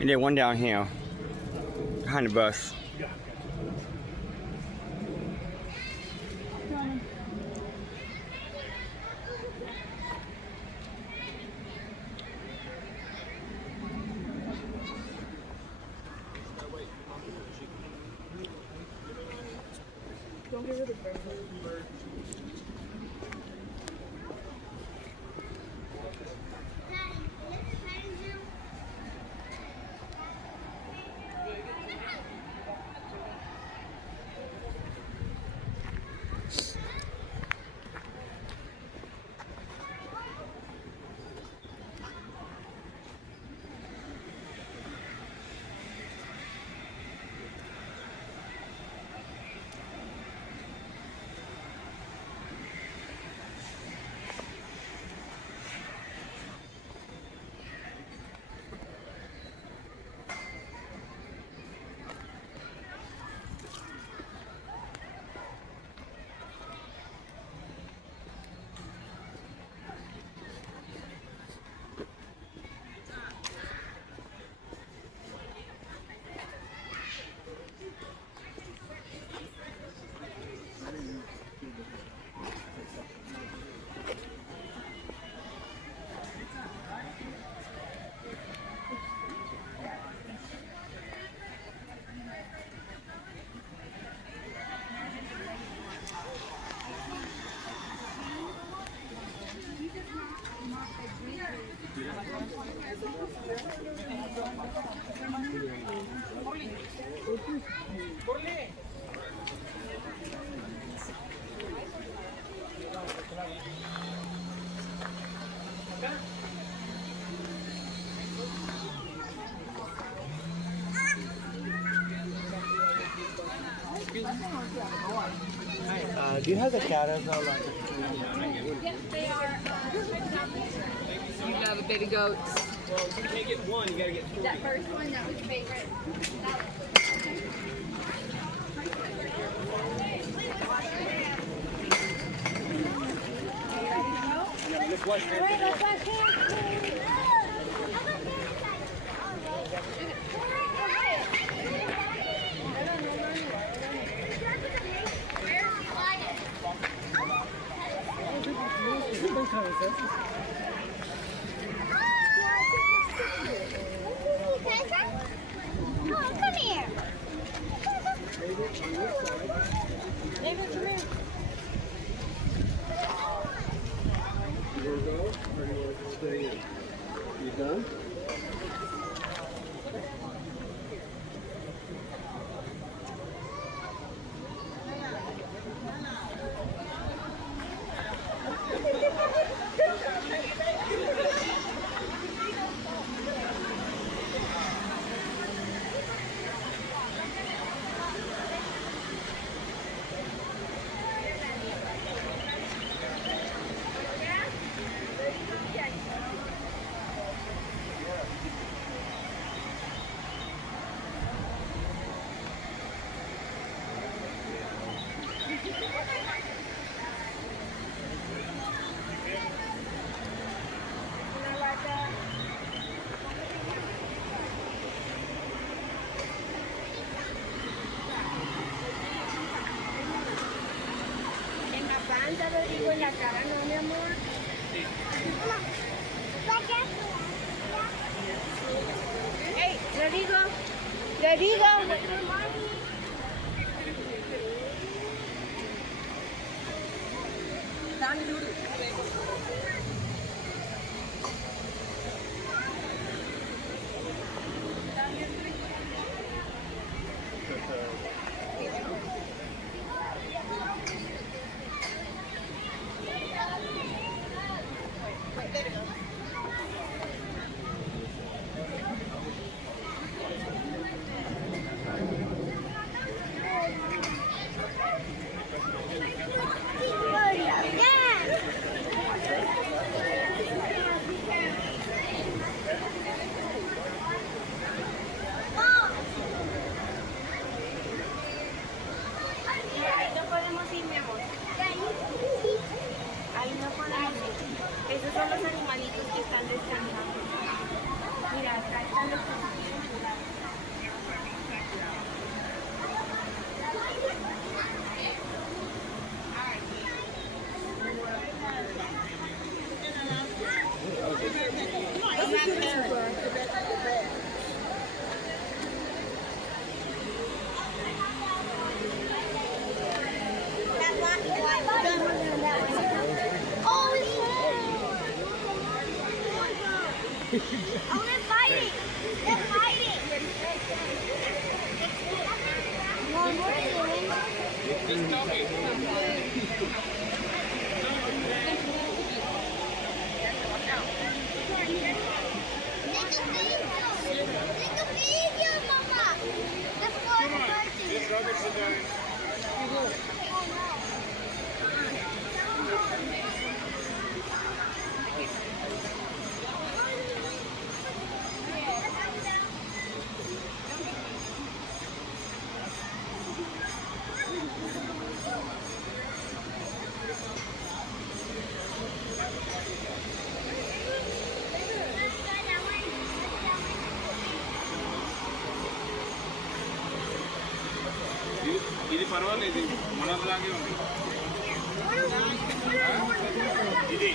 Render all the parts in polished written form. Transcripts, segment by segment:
And then one down here, behind the bus. Don't get rid of the bird. Do you have the shadows though? Yes, they are. You have a baby goats. Well, you can't get one, you gotta get three. That first one, that was your favorite. Just watch Come here. David, come here. You want to go or do you want to stay in? You done? Te lo digo en la cara, ¿no, mi amor? ¡Ey! ¡Le digo! ¡Le digo! Oh, they're fighting! They're fighting! Mom, what are you doing? Take a video, Mama! Let's go to the party. ఇది పర్వాలేదు మనలాగే ఉంది ఇది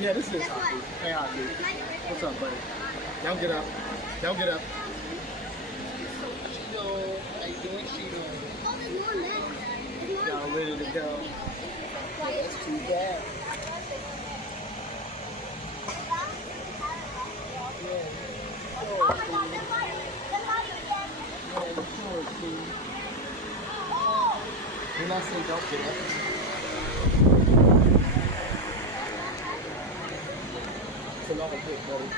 Yeah, this is Hockey. Hey, Hockey. What's up, buddy? Don't get up. Don't get up. Cheeto. How you doing, Cheeto? Oh, there's more men. Y'all ready to go? That's too bad. Oh my God, they're fighting. They're fighting again. Yeah, sure, Steve. Oh! You're not saying don't get up. It's a lot of big, buddy.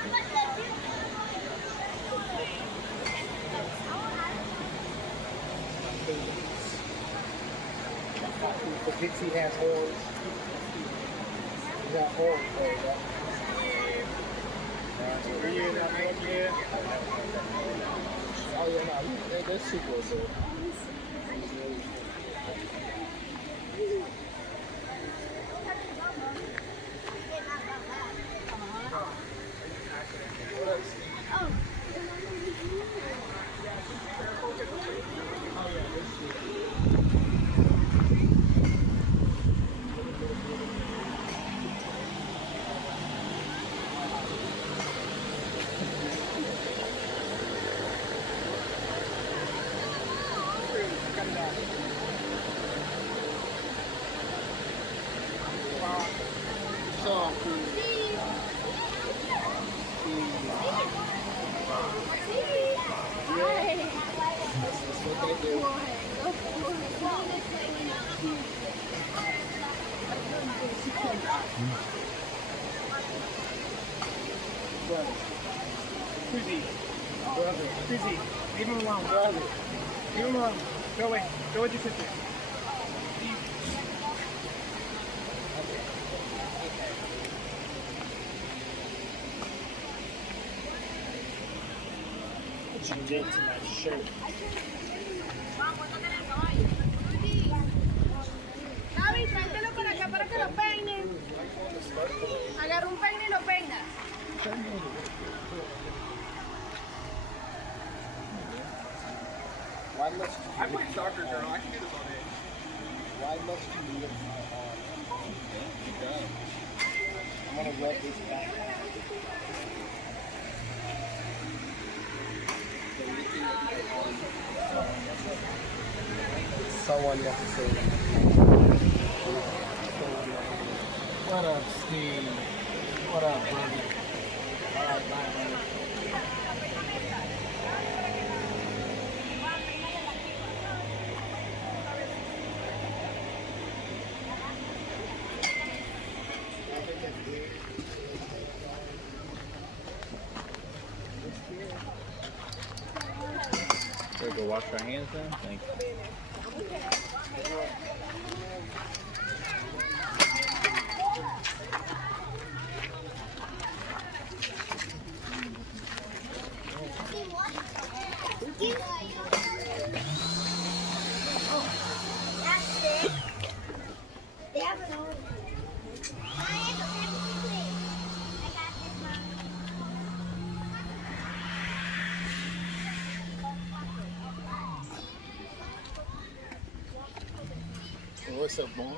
The Dixie has horns. You got horns there, yeah. Oh yeah, no, they're super cool. Brother. Susie, leave him alone, brother. Leave him alone. Go away. Go with your sister. What you did to my shirt? Gaby, tráetelo para acá para que lo peinen. Agarra un peine y lo peina. Why must you I played soccer, girl. I can do this all day. Why must you do it? I'm gonna rub this back. So unnecessary. What up, Steve? What up, brother? Alright, bye, buddy. Go wash our hands then? Thanks. They have an old. I got this one. What's up, Mom?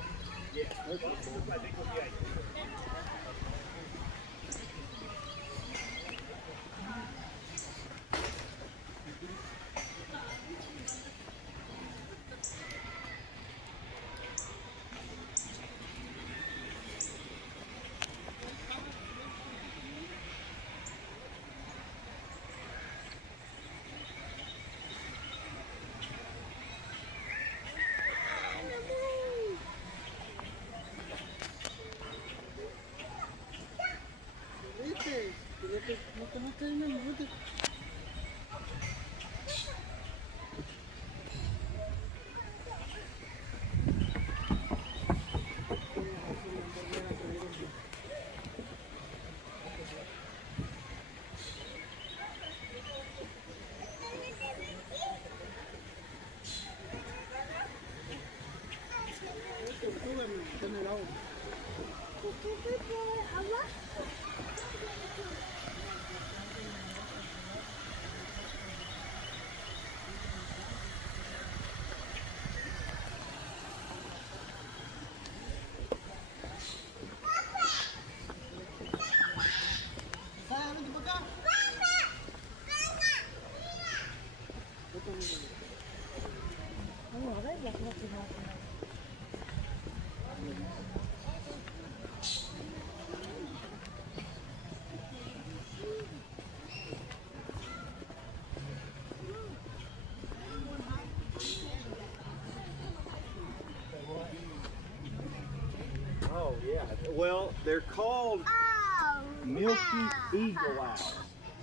Oh, yeah. Well, they're called Oh, milky wow. eagle owls.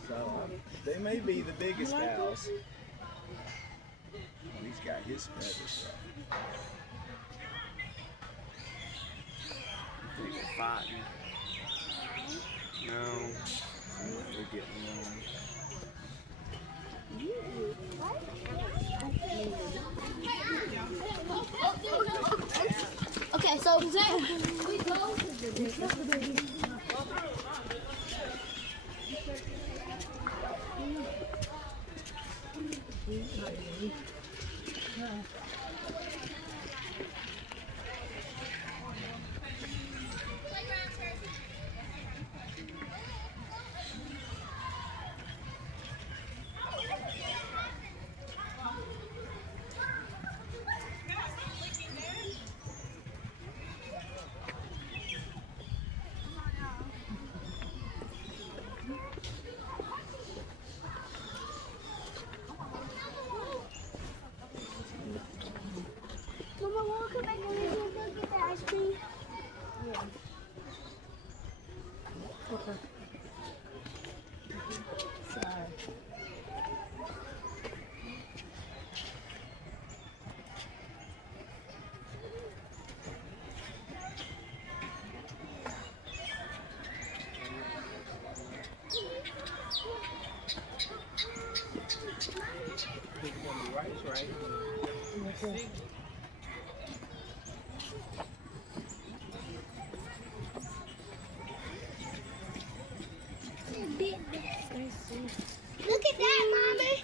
So they may be the biggest owls. Oh, he's got his feathers up. I think they're fighting. No. They're getting along. Okay, so Mama, we'll come back and we'll get the ice cream. Look at that, Mommy.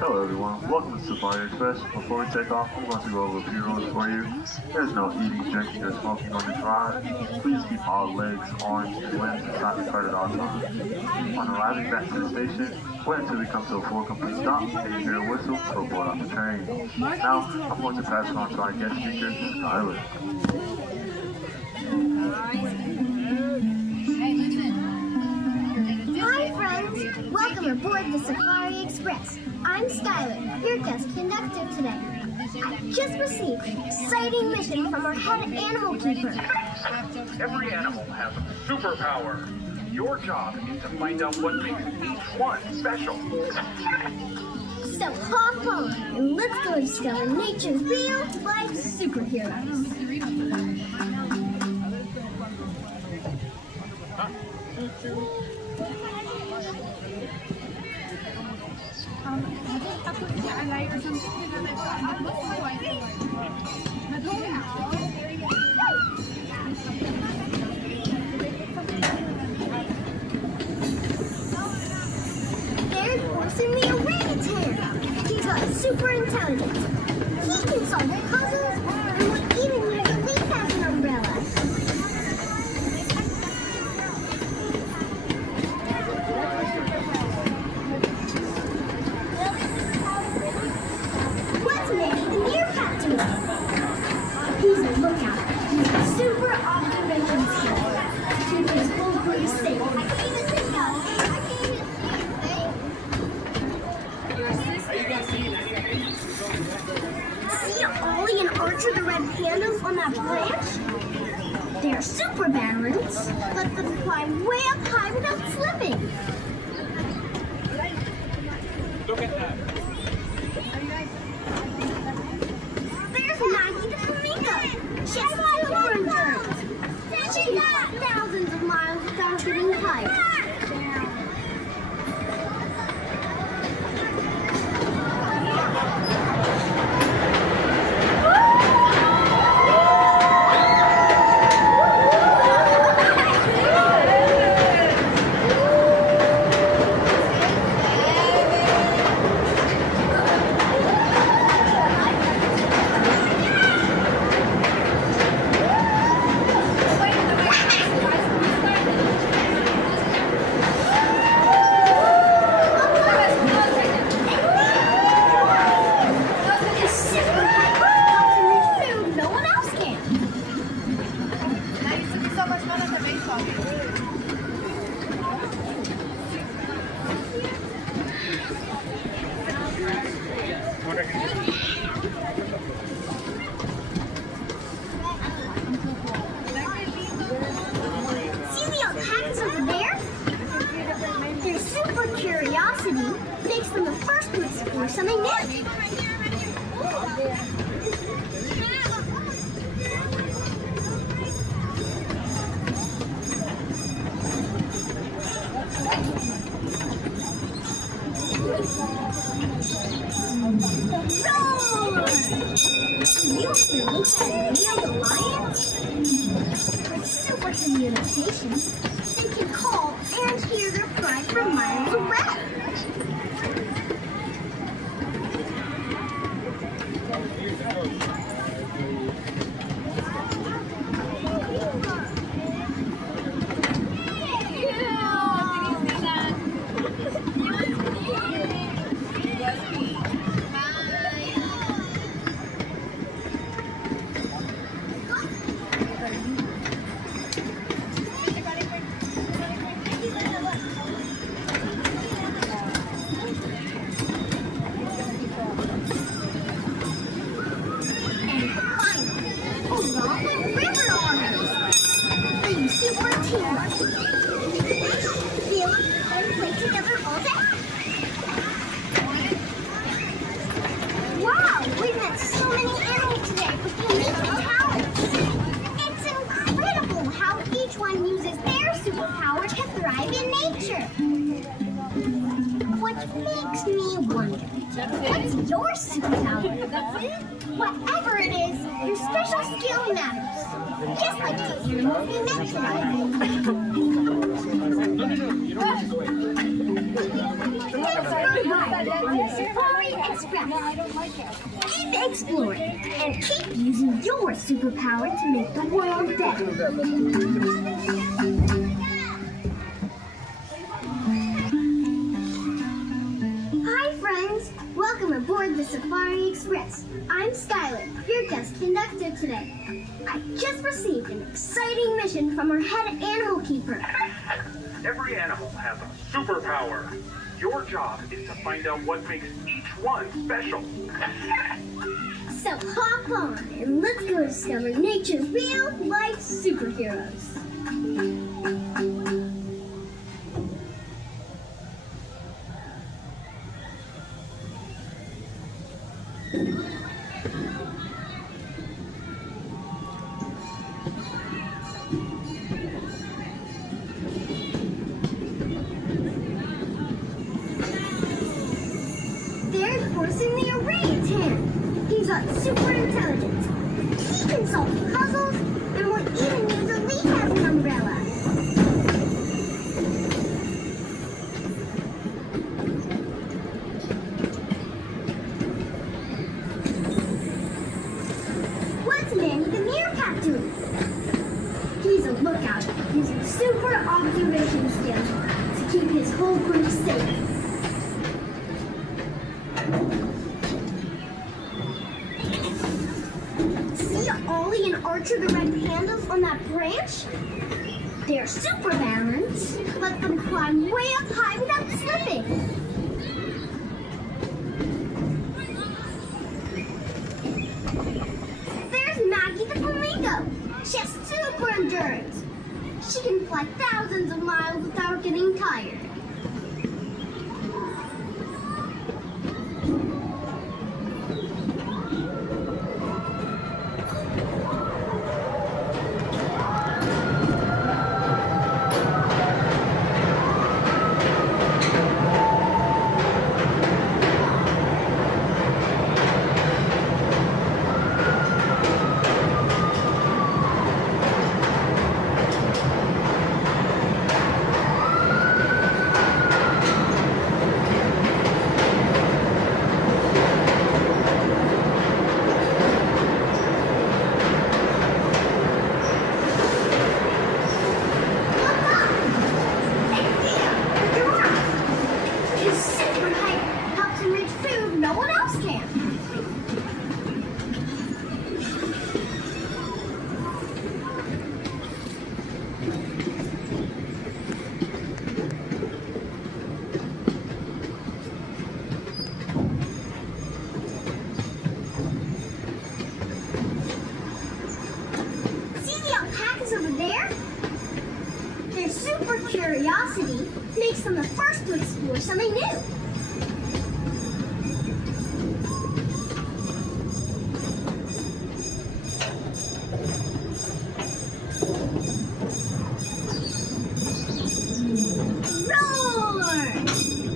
Hello everyone, welcome to Safari Express. Before we take off, I'm going to go over a few rules for you. There's no eating, drinking, or smoking on this ride. Please keep all legs, arms, and limbs inside the cart at all times. On arriving back to the station, wait until we come to a full complete stop and you hear a whistle to board off the train. Now, I'm going to pass it on to our guest speaker, Skylar. Hi friends, welcome aboard the Safari Express. I'm Skylar, your guest conductor today. I just received an exciting mission from our head animal keeper. Every animal has a superpower. Your job is to find out what makes each one special. So hop on and let's go discover nature's real-life superheroes. There's forcing the Orangutan. He's super intelligent. He can solve puzzles and will even use a leaf as an umbrella. What's maybe the meerkat doing? He's a lookout. He's a super observation skill to keep his whole crew safe. See Ollie and Archer, the red pandas on that branch? They're super balanced. Let them fly way up high without slipping. Look at that. There's Maggie the flamingo. She has super endurance. She can fly thousands of miles without getting tired. Something new. You really had a lion? With super communication, they can call and hear their cry from miles away. Your superpower. Whatever it is, your special skill matters. Just like the animals we met today. Let's go ride on the Safari Express. Keep exploring and keep using your superpower to make the world better. Hi friends, welcome aboard the Safari Express. I'm Skylar, your guest conductor today. I just received an exciting mission from our head animal keeper. Every animal has a superpower. Your job is to find out what makes each one special. So hop on and let's go discover nature's real-life superheroes. There's Horsing the Orangutan. He's got super intelligence. He can solve puzzles and will even use a leaf as an umbrella. What's Manny the meerkat doing? He's a lookout using super observation skills to keep his whole group safe. See Ollie and Archer, the red pandas on that branch? They're super balanced. Let them climb way up high without slipping. There's Maggie the flamingo. She has super endurance. She can fly thousands of miles without getting tired. Curiosity makes them the first to explore something new. Roar!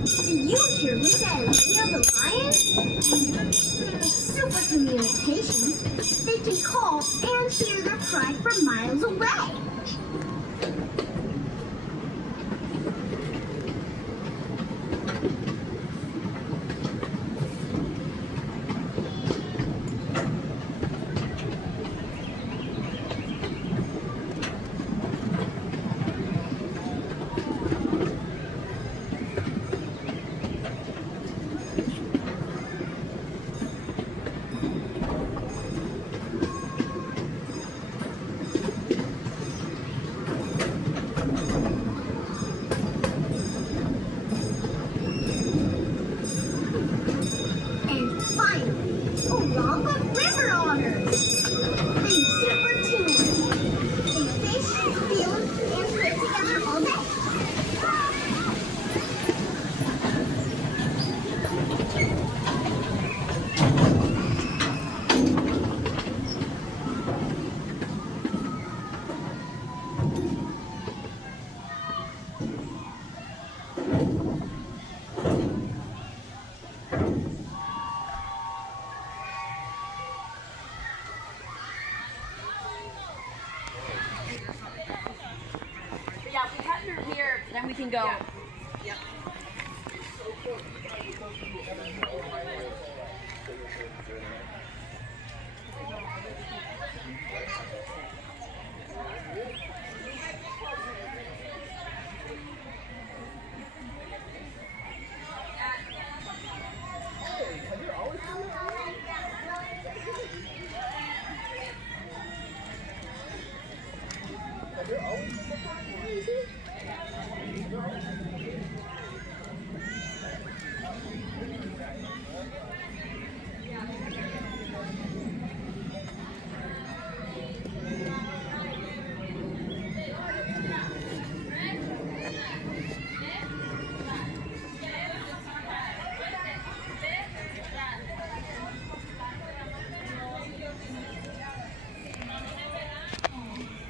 Do you hear Luca and Leo the lion? With super communication, they can call and hear their cry from miles away. Then we can go. Yeah.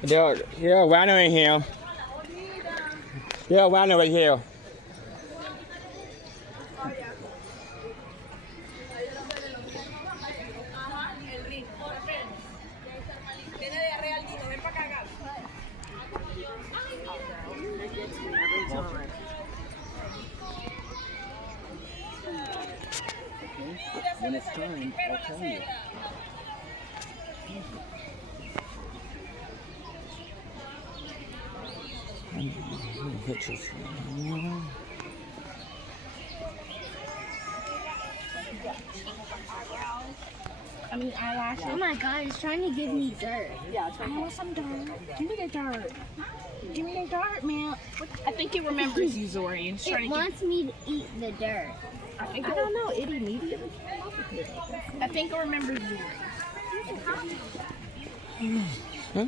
There's a Rhino in here. There's a Rhino right here. When it's time, I'll tell you. Pictures. I mean eyelashes. Oh my god, it's trying to give me dirt. Yeah, I want some dirt. Give me the dirt. Give me the dirt, man. I think it remembers you, Zori. It's trying It to wants me to eat the dirt. I don't know. It immediately came up with it. I think it remembers you. Huh?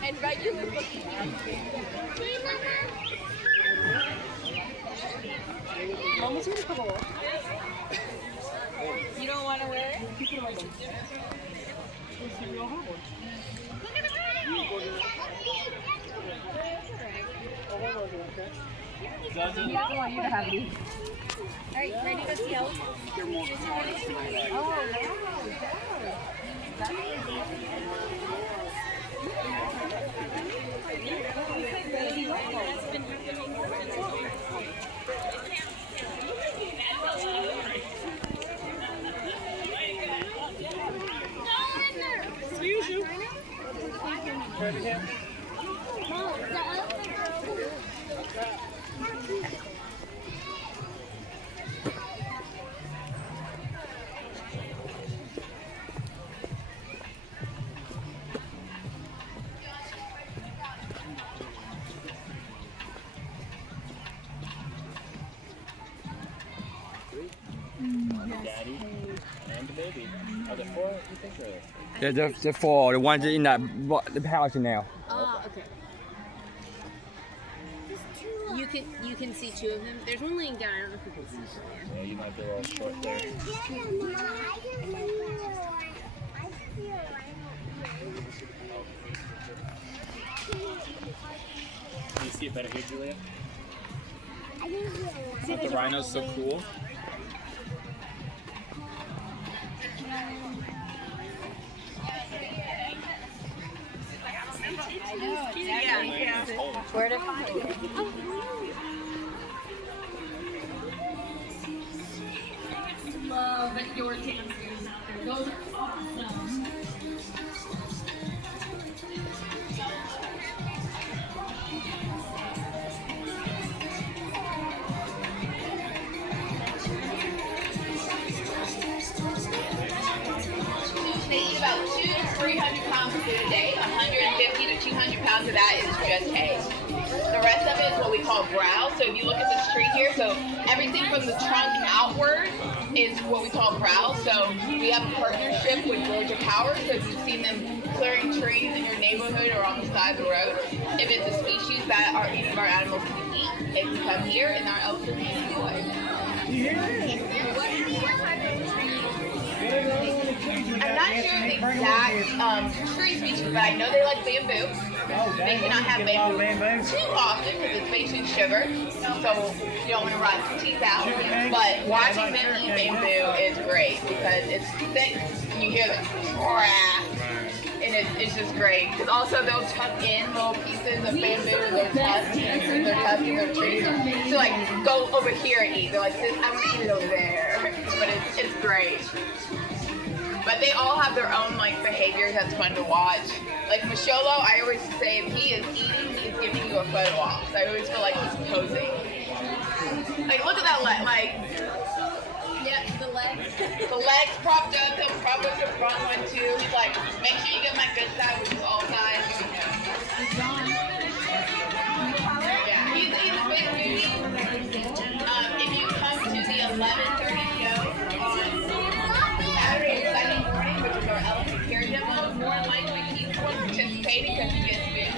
And regular Mama's gonna come over. You don't want to wear it? Keep it on. You don't want you to have these. Alright, ready to see how? Oh, excuse you. Daddy and the baby. Are there four? You think there? The four, the ones in that the house in there. Oh, okay. You can see two of them. There's one laying down. I don't know if you can see. Yeah, you might be a little short there. Can you see it better here, Julia? Aren't the rhinos so cool? Where to find it? Love your tangerines out there. Those are awesome. They eat about 200 to 300 pounds of food a day. 150 to 200 pounds of that is just hay. The rest of it is what we call browse. So if you look at this tree here, so everything from the trunk outward is what we call browse. So we have a partnership with Vulture. So if you've seen them clearing trees in your neighborhood or on the side of the road, if it's a species that any of our animals can eat, they can come here and our elephants can enjoy. I'm not sure the exact tree species, but I know they like bamboo. They cannot have bamboo too often because it's based in sugar, so you don't want to rot your teeth out. But watching them eat bamboo is great because it's thick and you hear the crack. And it's just great. Because also they'll tuck in little pieces of bamboo in their tusks in their trees. So like, go over here and eat. They're like, this, I want to eat it over there. But it's great. But they all have their own like behaviors that's fun to watch. Like Masholo, I always say if he is eating, he's giving you a photo op. So I always feel like he's posing. Like look at that leg, like. Yep, the legs. The legs propped up, he'll prop up the front one too. He's like, make sure you get my good side, which is all sides. Yeah, he's a big beauty. If you come to the 11:30 show on Saturday and Sunday morning, which is our elephant care demo, more than likely he's the one participating because he gets big.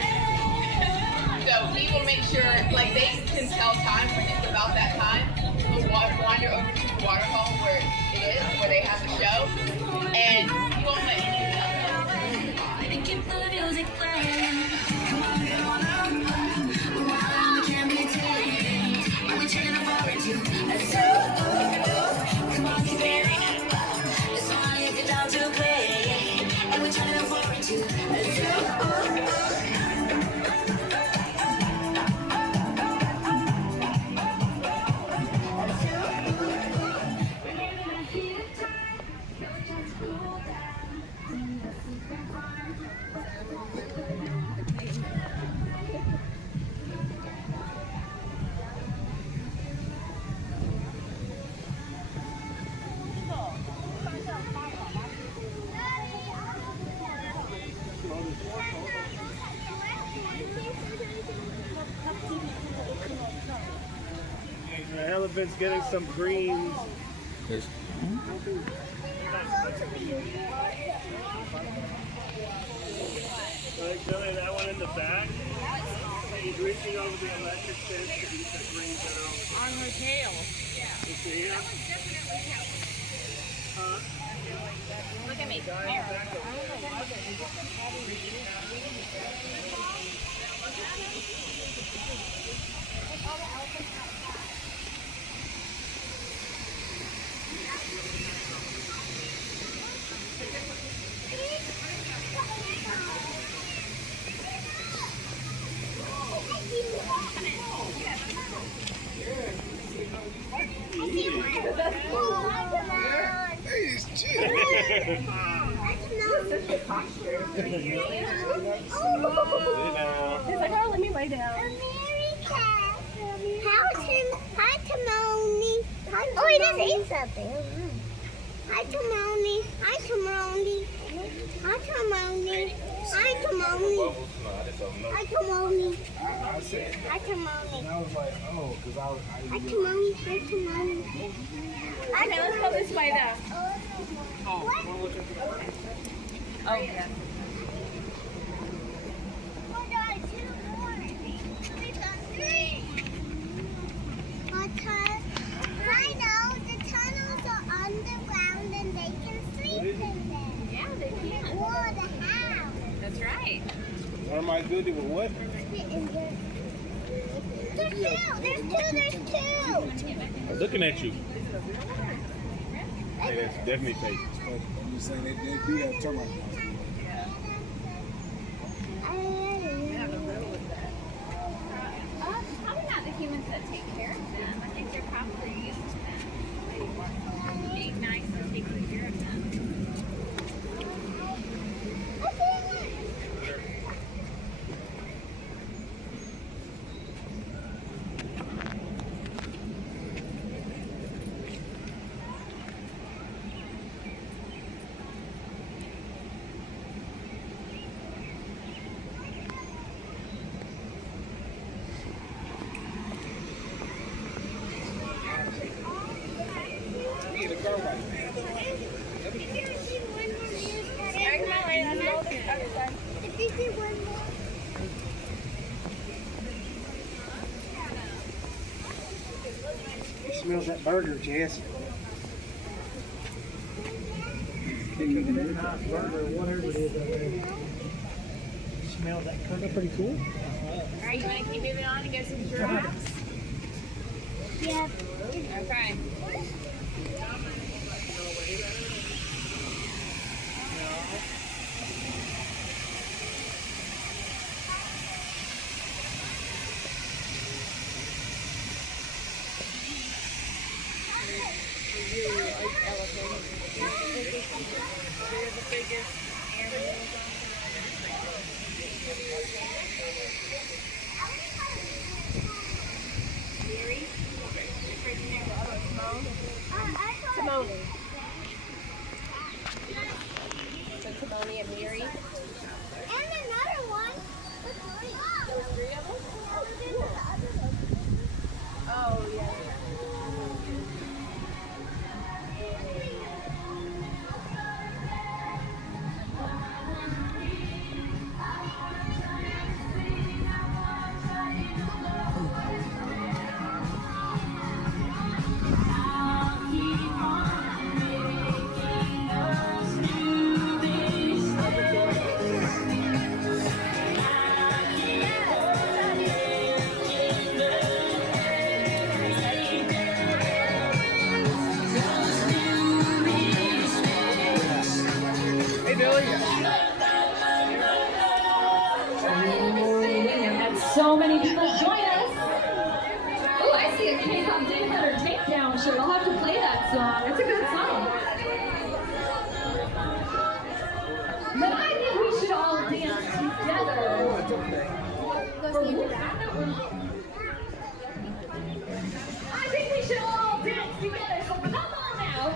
So he will make sure, like they can tell time when it's about that time. We'll wander over to the waterfall where it is, where they have the show, and you won't let anything else know. The elephant's getting some greens. Like Billy, that one in the back. He's reaching over the electric fence to eat the greens that are on her tail. You see him? Look at me. He's like, oh, let me lay down. Hi, Timoni. Oh, he just ate something. Hi, Timoni. Hi, Timoni. Hi, Timoni. Hi, Timoni. Hi, Timoni. Hi, Timoni. And I was like, oh, because I was. Hi, Timoni. Hi, Timoni. Okay, let's go this way now. Oh, yeah. Rhino, the tunnels are underground and they can sleep in them. Yeah, they can. Or the house. That's right. What am I good with what? There's two. I'm looking at you. Hey, that's definitely fake. I'm just saying they do have termites. Probably not the humans that take care of them. I think they're probably used to them. Being nice and taking care of them. It smells that burger, Jess. Burger, whatever it is out there. Smells that Aren't they pretty cool? Alright, you want to keep moving on and go some giraffes? Yeah. Okay. They're the biggest animals on Timoni. So Timoni and Miri. And another one. Those three of them? Oh, yeah. So many people join us. Oh, I see a K-pop Dig Hunter takedown shirt. I'll have to play that song. It's a good song. But I think we should all dance together. I think we should all dance together. So come on now.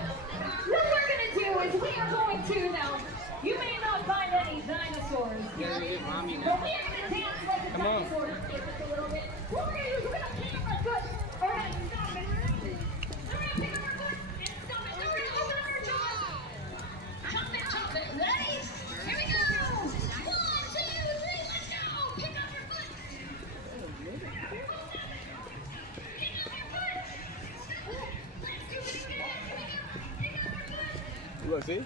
What we're going to do is we are going to now. You may not find any dinosaurs here, but we're going to dance like a dinosaur. A little bit. What we're going to do is we're going to pick up our foot. All right, stop it. We're going to pick up our foot and stop it. Then we're going to open up our jaws. Chop it, chop it. Ready? Here we go. 1, 2, 3, let's go. Pick up your foot. Pick up your foot. Let's do it again. Pick up your foot. Look, see?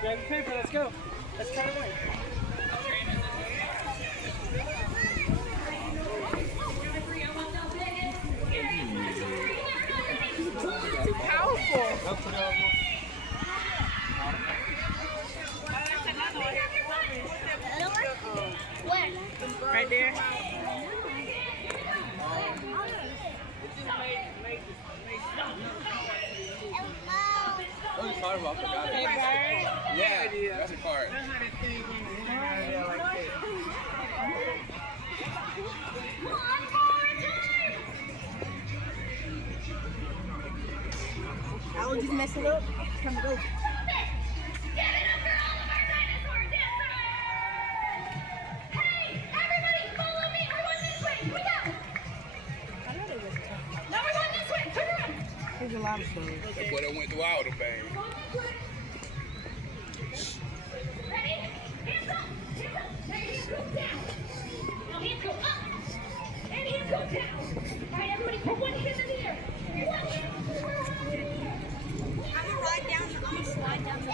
Grab the paper, let's go. Let's try to win. Too powerful. Right there. Oh, you thought about forgot it. Yeah, that's a card. Don't just mess it up. It's time to go. Give it up for all of our dinosaur dancers! Hey, everybody, follow me. We're going this way. Here we go. No, we're going this way. Turn around. There's a lot of stuff. That's what I went through all the bang. Ready? Hands up. Hands up. Now your hands go down. Now hands go up. And hands go down. All right, everybody, put one hand in the air. One hand. I'm gonna ride down. I'm gonna slide down the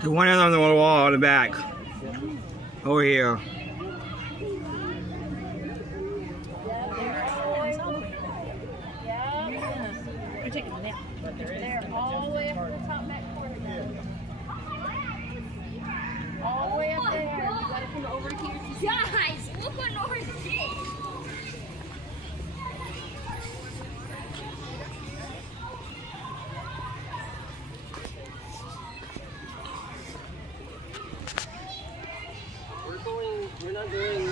The one on the wall in the back. Over here. We're taking a nap. They're all the way up to the top back corner. All the way up there. You gotta come over here. Guys, look what Norris did. We're not doing.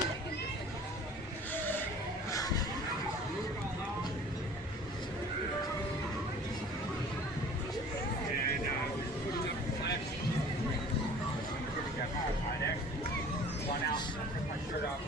One out, took my shirt off.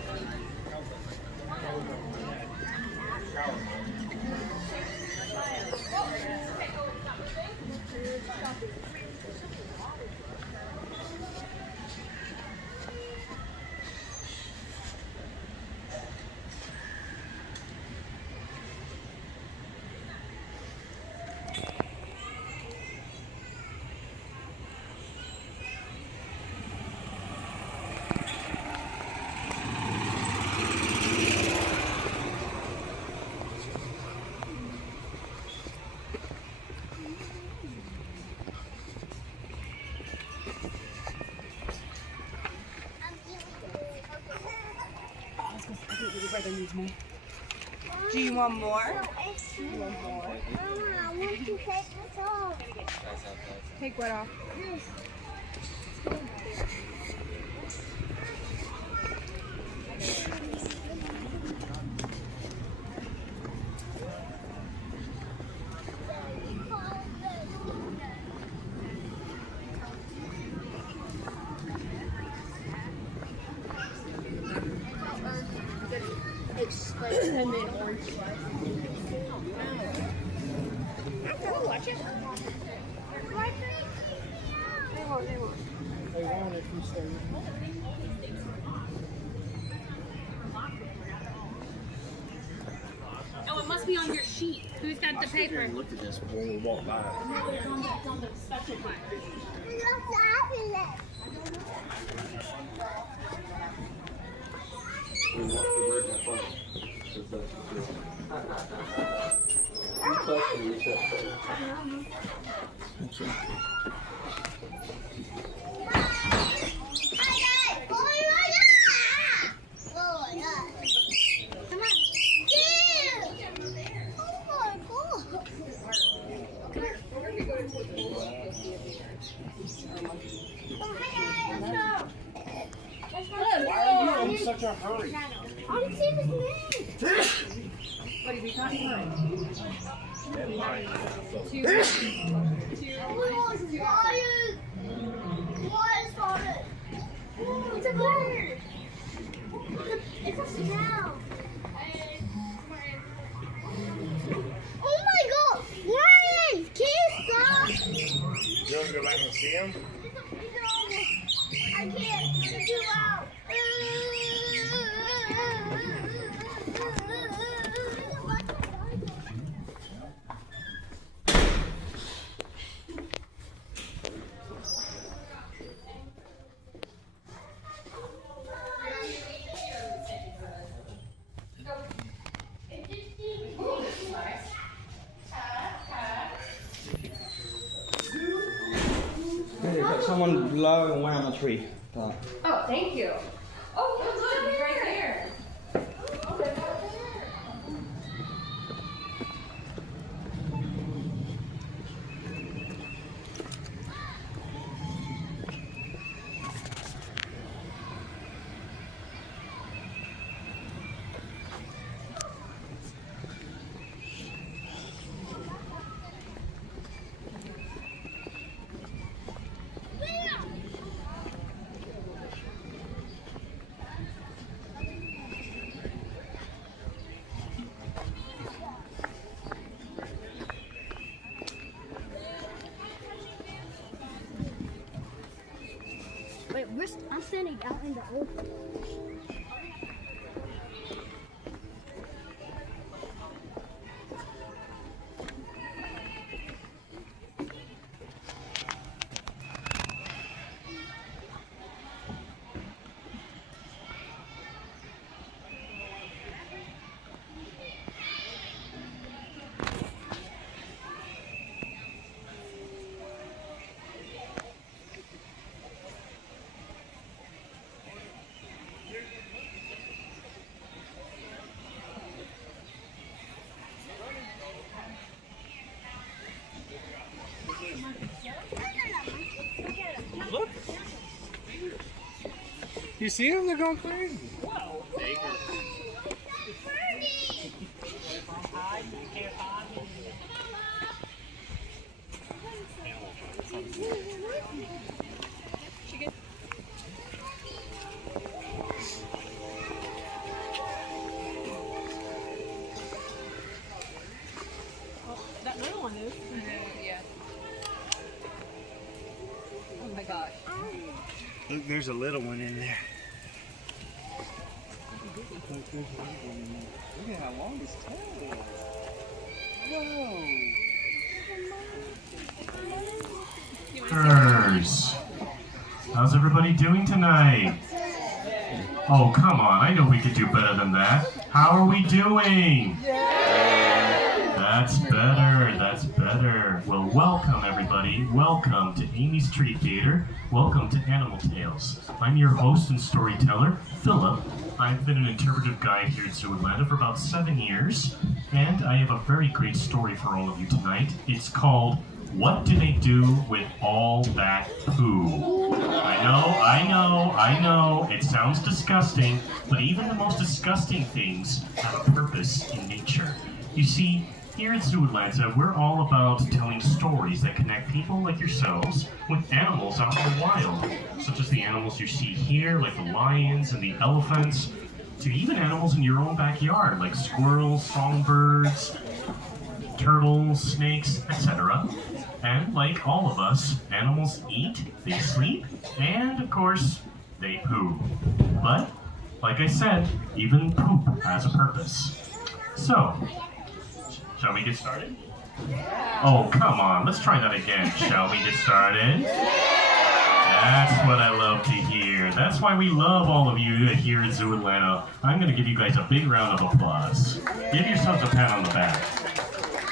Do you want more? You want more? Mama, I want to take this off. Take what off? They won't if you stay. Oh, it must be on your sheet. Who's got the paper? I looked at this when we walked by. It's on the special one. We walked the bird in front. Thank you. Why are you in such a hurry? I didn't see his name. What are we talking about? It's a bird. It's a snail. Oh my god! Lions! Can you stop? You want to go back and see him? I can't. It's too loud. Hey, got someone low and one on the tree. Oh, thank you. Oh, look, he's right there. Wait, I'm standing out in the open. Look. You see them? They're going crazy. Whoa. That little one is. Yeah. Oh my gosh. Look, there's a little one in there. Look at how long his tail is. Whoa. Hers. How's everybody doing tonight? Oh, come on. I know we could do better than that. How are we doing? That's better. That's better. Well, welcome, everybody. Welcome to Amy's Treat Theater. Welcome to Animal Tales. I'm your host and storyteller, Philip. I've been an interpretive guide here at Zoo Atlanta for about 7 years, and I have a very great story for all of you tonight. It's called What Do They Do With All That Poo? I know, it sounds disgusting, but even the most disgusting things have a purpose in nature. You see, here at Zoo Atlanta, we're all about telling stories that connect people like yourselves with animals out in the wild, such as the animals you see here, like the lions and the elephants, to even animals in your own backyard, like squirrels, songbirds, turtles, snakes, etc. And like all of us, animals eat, they sleep, and of course, they poo. But, like I said, even poop has a purpose. So, shall we get started? Oh, come on, let's try that again. Shall we get started? That's what I love to hear. That's why we love all of you here at Zoo Atlanta. I'm going to give you guys a big round of applause. Give yourselves a pat on the back.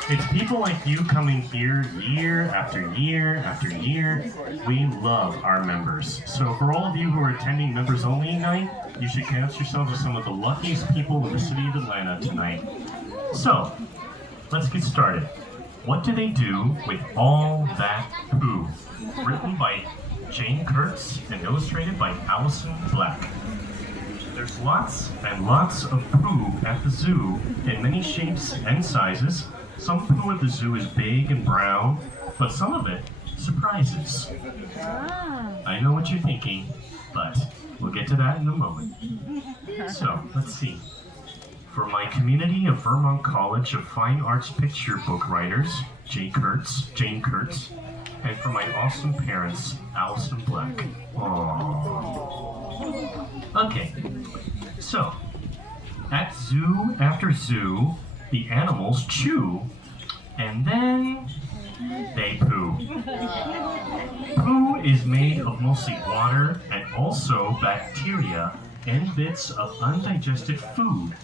It's people like you coming here year after year after year. We love our members. So for all of you who are attending members only night, you should count yourselves as some of the luckiest people in the city of Atlanta tonight. So, let's get started. What do they do with all that poo? Written by Jane Kurtz and illustrated by Allison Black. There's lots and lots of poo at the zoo in many shapes and sizes. Some poo at the zoo is big and brown, but some of it surprises. I know what you're thinking, but we'll get to that in a moment. So, let's see. For my community of Vermont College of Fine Arts Picture Book Writers, Jane Kurtz, and for my awesome parents, Allison Black. Aww. Okay, so, at zoo after zoo, the animals chew, and then they poo. Poo is made of mostly water and also bacteria and bits of undigested food.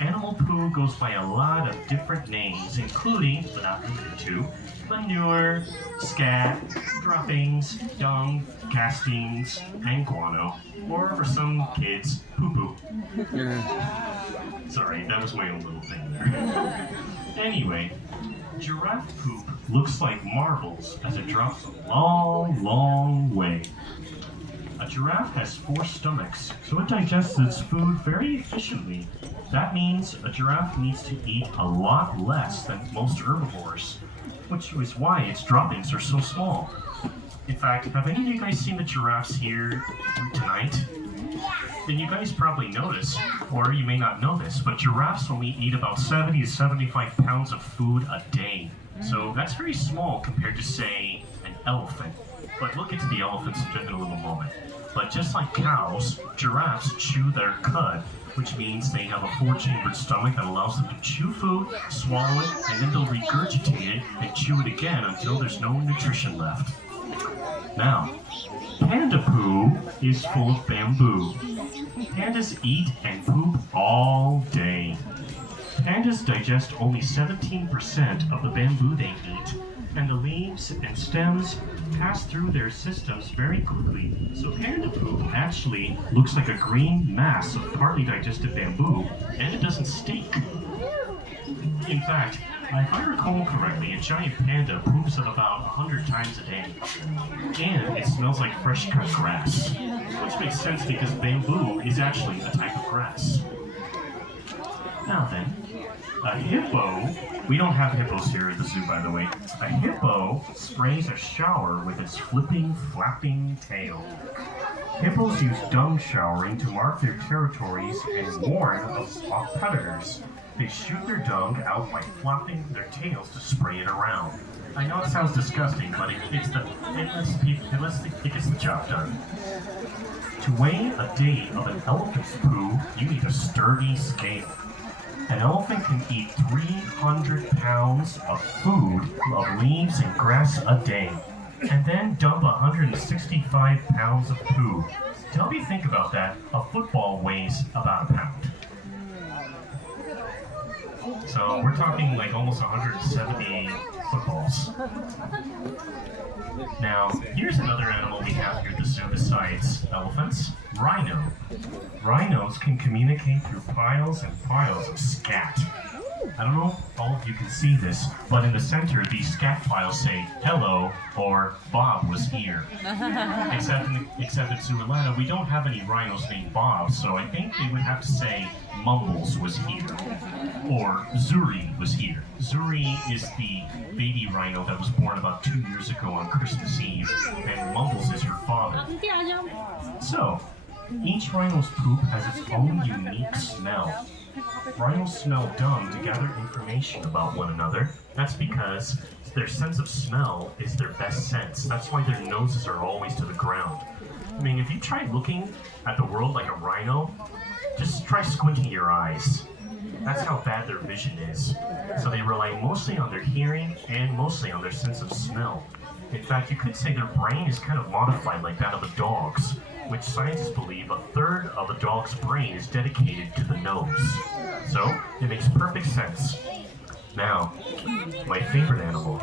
Animal poo goes by a lot of different names, including, but not limited to, manure, scat, droppings, dung, castings, and guano, or for some kids, poo-poo. Sorry, that was my own little thing there. Anyway, giraffe poop looks like marbles as it drops a long, long way. A giraffe has 4 stomachs, so it digests its food very efficiently. That means a giraffe needs to eat a lot less than most herbivores, which is why its droppings are so small. In fact, have any of you guys seen the giraffes here tonight? Then you guys probably notice, or you may not know this, but giraffes only eat about 70 to 75 pounds of food a day. So that's very small compared to, say, an elephant. But we'll get to the elephants in a little moment. But just like cows, giraffes chew their cud, which means they have a 4-chambered stomach that allows them to chew food, swallow it, and then they'll regurgitate it and chew it again until there's no nutrition left. Now, panda poo is full of bamboo. Pandas eat and poop all day. Pandas digest only 17% of the bamboo they eat, and the leaves and stems pass through their systems very quickly. So panda poop actually looks like a green mass of partly digested bamboo, and it doesn't stink. In fact, if I recall correctly, a giant panda poops at about 100 times a day. And it smells like fresh cut grass, which makes sense because bamboo is actually a type of grass. Now then, a hippo, we don't have hippos here at the zoo, by the way. A hippo sprays a shower with its flapping tail. Hippos use dung showering to mark their territories and warn off predators. They shoot their dung out by flapping their tails to spray it around. I know it sounds disgusting, but it gets the job done. To weigh a day of an elephant's poo, you need a sturdy scale. An elephant can eat 300 pounds of food, of leaves and grass a day, and then dump 165 pounds of poo. To help you think about that, a football weighs about a pound. So we're talking like almost 170 footballs. Now, here's another animal we have here at the zoo besides elephants, rhino. Rhinos can communicate through piles and piles of scat. I don't know if all of you can see this, but in the center, these scat piles say, hello, or Bob was here. Except at Zoo Atlanta, we don't have any rhinos named Bob, so I think they would have to say, Mumbles was here, or Zuri was here. Zuri is the baby rhino that was born about 2 years ago on Christmas Eve, and Mumbles is her father. So, each rhino's poop has its own unique smell. Rhinos smell dumb to gather information about one another. That's because their sense of smell is their best sense. That's why their noses are always to the ground. I mean, if you try looking at the world like a rhino, just try squinting your eyes. That's how bad their vision is. So they rely mostly on their hearing and mostly on their sense of smell. In fact, you could say their brain is kind of modified like that of a dog's, which scientists believe a third of a dog's brain is dedicated to the nose. So, it makes perfect sense. Now, my favorite animal.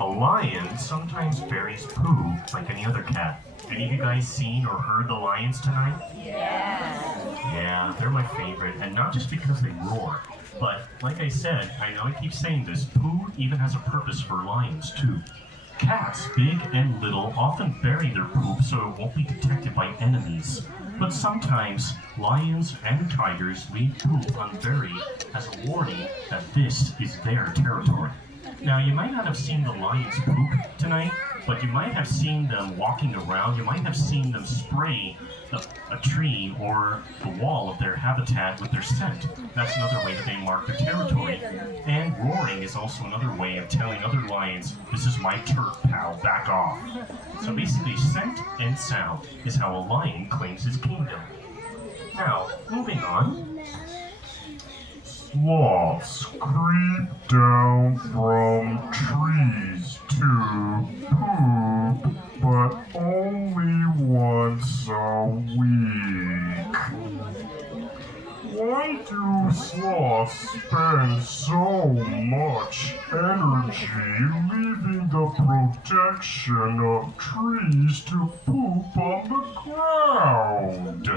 A lion sometimes buries poo like any other cat. Any of you guys seen or heard the lions tonight? Yeah, they're my favorite, and not just because they roar, but like I said, I know I keep saying this, poo even has a purpose for lions too. Cats, big and little, often bury their poop so it won't be detected by enemies. But sometimes, lions and tigers leave poop unburied as a warning that this is their territory. Now, you might not have seen the lions poop tonight, but you might have seen them walking around. You might have seen them spray a tree or the wall of their habitat with their scent. That's another way that they mark their territory. And roaring is also another way of telling other lions, this is my turf, pal, back off. So basically, scent and sound is how a lion claims his kingdom. Now, moving on. Sloths creep down from trees to poop, but only once a week. Why do sloths spend so much energy leaving the protection of trees to poop on the ground?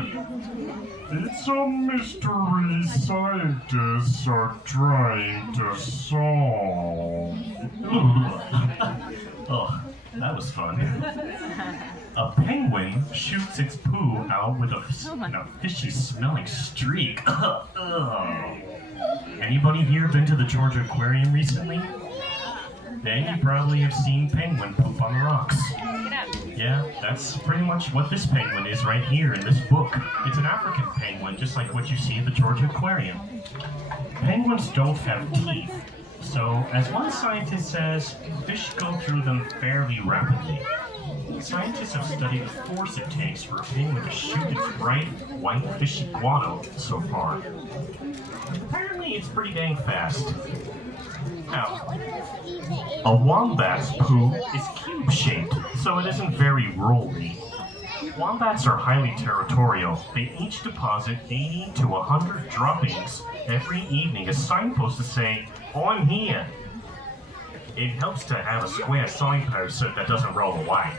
It's a mystery scientists are trying to solve. Oh, that was fun. A penguin shoots its poo out with a fishy-smelling streak. Anybody here been to the Georgia Aquarium recently? Then you probably have seen penguin poop on the rocks. Yeah, that's pretty much what this penguin is right here in this book. It's an African penguin, just like what you see at the Georgia Aquarium. Penguins don't have teeth, so as one scientist says, fish go through them fairly rapidly. Scientists have studied the force it takes for a penguin to shoot its bright, white, fishy guano so far. Apparently, it's pretty dang fast. Now, a wombat's poo is cube-shaped, so it isn't very rolly. Wombats are highly territorial. They each deposit 80 to 100 droppings every evening, a signpost to say, I'm here. It helps to have a square signpost so that doesn't roll away.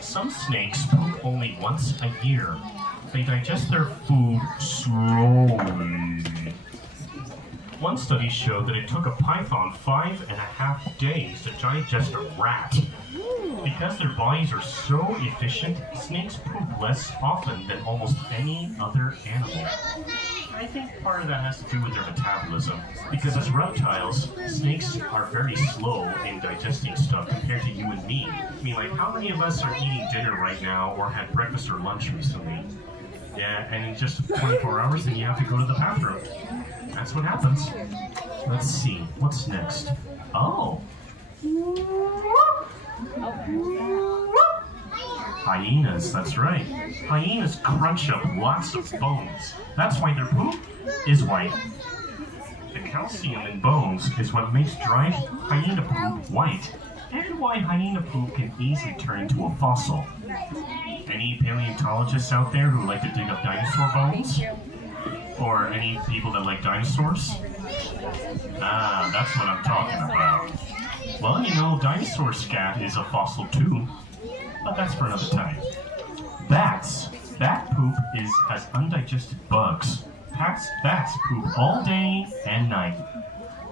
Some snakes poop only once a year. They digest their food slowly. One study showed that it took a python 5.5 days to digest a rat. Because their bodies are so efficient, snakes poop less often than almost any other animal. I think part of that has to do with their metabolism, because as reptiles, snakes are very slow in digesting stuff compared to you and me. I mean, like, how many of us are eating dinner right now or had breakfast or lunch recently? Yeah, and in just 24 hours, then you have to go to the bathroom. That's what happens. Let's see, what's next? Oh! Hyenas, that's right. Hyenas crunch up lots of bones. That's why their poop is white. The calcium in bones is what makes dried hyena poop white, and why hyena poop can easily turn into a fossil. Any paleontologists out there who like to dig up dinosaur bones? Or any people that like dinosaurs? Ah, that's what I'm talking about. Well, you know, dinosaur scat is a fossil too, but that's for another time. Bats. Bat poop has undigested bugs. Bats poop all day and night.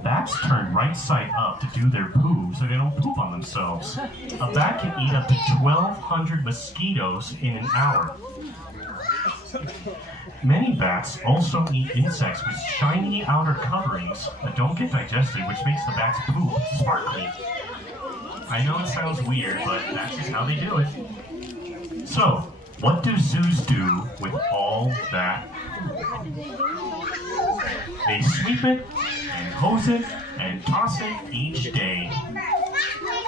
Bats turn right side up to do their poo so they don't poop on themselves. A bat can eat up to 1,200 mosquitoes in an hour. Many bats also eat insects with shiny outer coverings that don't get digested, which makes the bat's poop sparkly. I know it sounds weird, but that's just how they do it. So, What do zoos do with all that? They sweep it and hose it and toss it each day.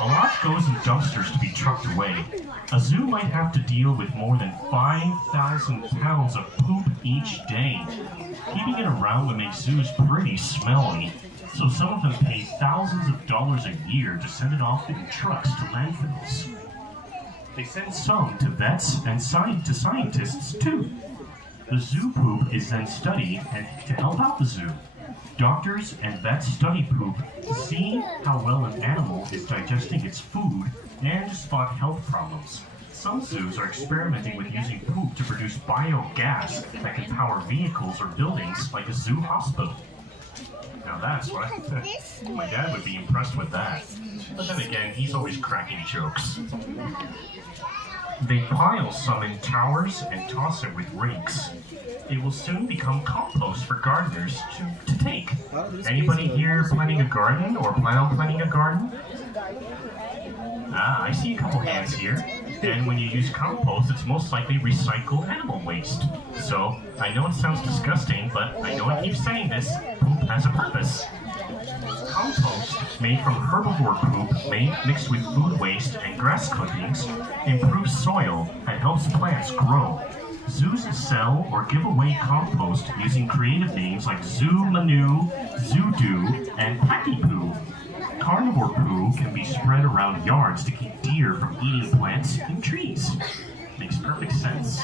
A lot goes in dumpsters to be trucked away. A zoo might have to deal with more than 5,000 pounds of poop each day. Keeping it around would make zoos pretty smelly, so some of them pay thousands of dollars a year to send it off in trucks to landfills. They send some to vets and to scientists too. The zoo poop is then studied and to help out the zoo. Doctors and vets study poop to see how well an animal is digesting its food and to spot health problems. Some zoos are experimenting with using poop to produce biogas that can power vehicles or buildings like a zoo hospital. Now that's what my dad would be impressed with that. But then again, he's always cracking jokes. They pile some in towers and toss it with rakes. It will soon become compost for gardeners to take. Anybody here planning a garden or plan on planting a garden? Ah, I see a couple hands here. And when you use compost, it's most likely recycled animal waste. So, I know it sounds disgusting, but I know I keep saying this, poop has a purpose. Compost, made from herbivore poop mixed with food waste and grass clippings, improves soil and helps plants grow. Zoos sell or give away compost using creative names like Zoo Manu, Zoo Doo, and Packy Poo. Carnivore poo can be spread around yards to keep deer from eating plants and trees. Makes perfect sense.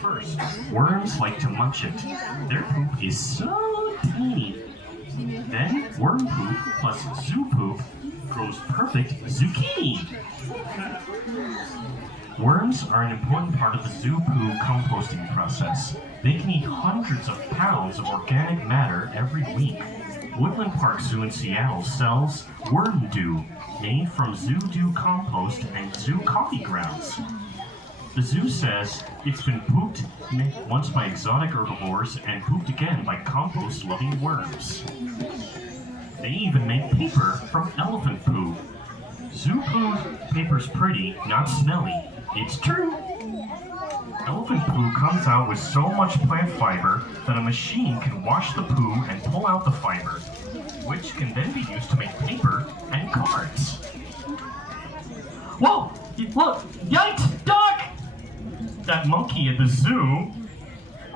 First, worms like to munch it. Their poop is so tiny. Then, worm poop plus zoo poop grows perfect zucchini. Worms are an important part of the zoo poo composting process. They can eat hundreds of pounds of organic matter every week. Woodland Park Zoo in Seattle sells worm dew, made from zoo dew compost and zoo coffee grounds. The zoo says it's been pooped once by exotic herbivores and pooped again by compost-loving worms. They even make paper from elephant poo. Zoo poo paper's pretty, not smelly. It's true. Elephant poo comes out with so much plant fiber that a machine can wash the poo and pull out the fiber, which can then be used to make paper and cards. Whoa! Look! Yikes! Doc! That monkey at the zoo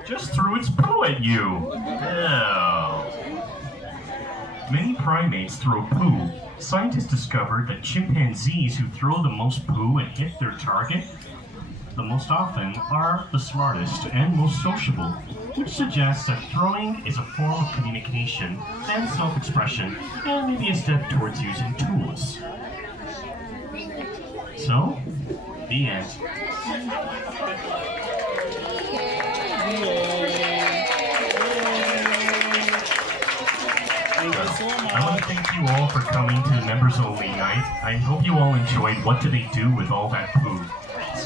just threw its poo at you. Ew. Many primates throw poo. Scientists discovered that chimpanzees who throw the most poo and hit their target the most often are the smartest and most sociable, which suggests that throwing is a form of communication and self-expression, and maybe a step towards using tools. So, the end. I want to thank you all for coming to the members only night. I hope you all enjoyed What Do They Do with All That Poo.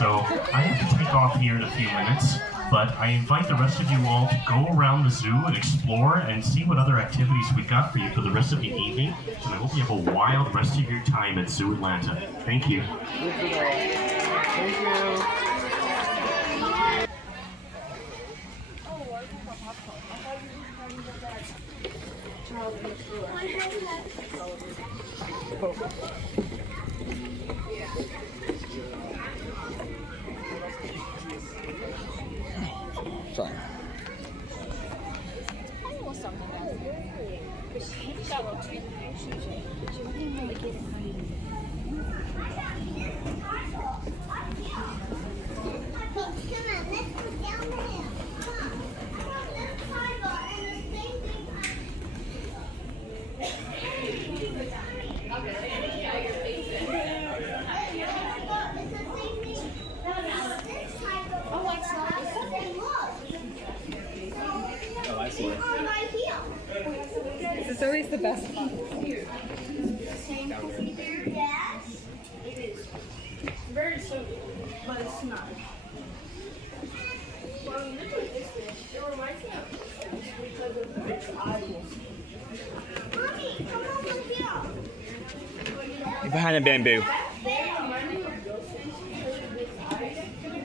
So I have to take off here in a few minutes, but I invite the rest of you all to go around the zoo and explore and see what other activities we got for you for the rest of the evening. And I hope you have a wild rest of your time at Zoo Atlanta. Thank you. Thank you. Sorry. It's always the best part. Yes, it is. Very simple, but it's not. Well, when you look at this fish, it reminds me of fish because of the big eyeballs. Mommy, come over here. You're behind the bamboo. They remind me of those fish because of this eye.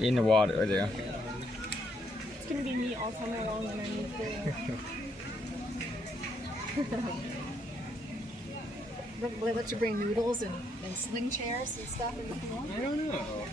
In the water right there. It's gonna be me all summer long when I move there. Will they let you bring noodles and sling chairs and stuff and everything on? I don't know.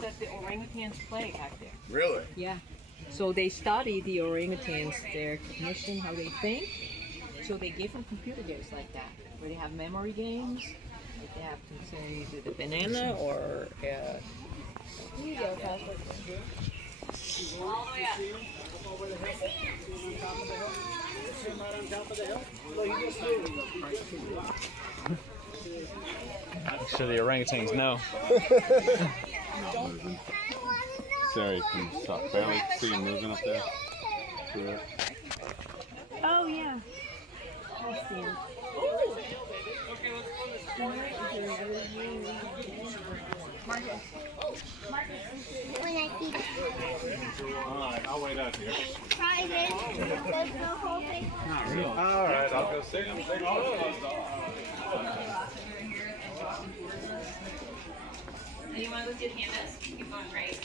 That the orangutans play back there. Really? Yeah. So they study the orangutans, their cognition, how they think. So they give them computer games like that, where they have memory games. Like they have to say either the banana or. You go, Pastor. All the way up. So the orangutans know. Sorry, can you stop? Barely see him moving up there. Oh, yeah. I see him. Marcus. When I see that. Alright, I'll wait out here. Try this. There's no whole thing. Not really. Alright, I'll go see him. And you want to lift your hands? Keep going, right?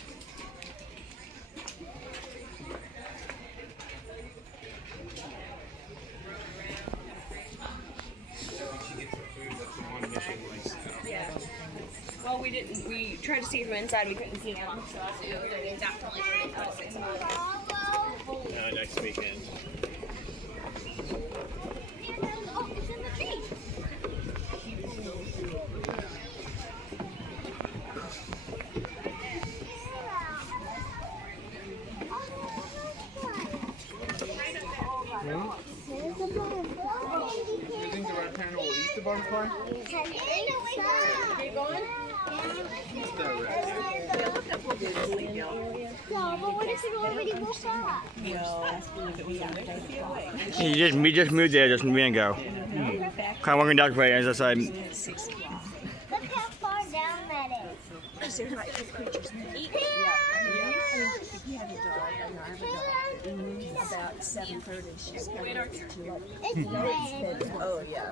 Yeah. Well, we didn't. We tried to see from inside. We couldn't see them. So they're definitely pretty close. Next weekend. Oh, it's in the tree. You think the red panda will eat the butterfly? Are you going? No, but what if it already woke up? We just moved there just a minute ago. Kind of walking down the way as I said. Look how far down that is. There's like creatures in the eat. If you have a dog, I have a dog. About 7:30, she's coming to oh yeah.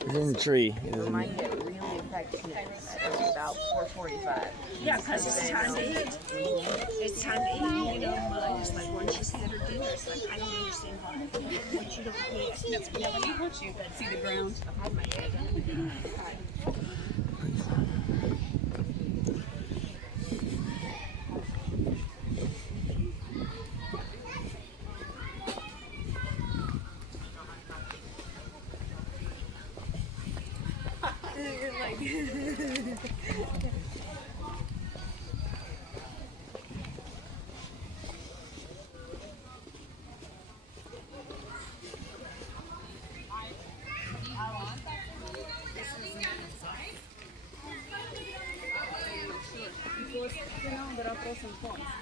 It's in the tree. Might get really effective about 4:45. Yeah, because it's time to eat. It's time to eat. You know, mine is like once she's had her dinner, it's like I don't understand why. Once you don't eat, yeah, let me hurt you, but see the ground. I've had my head. You're like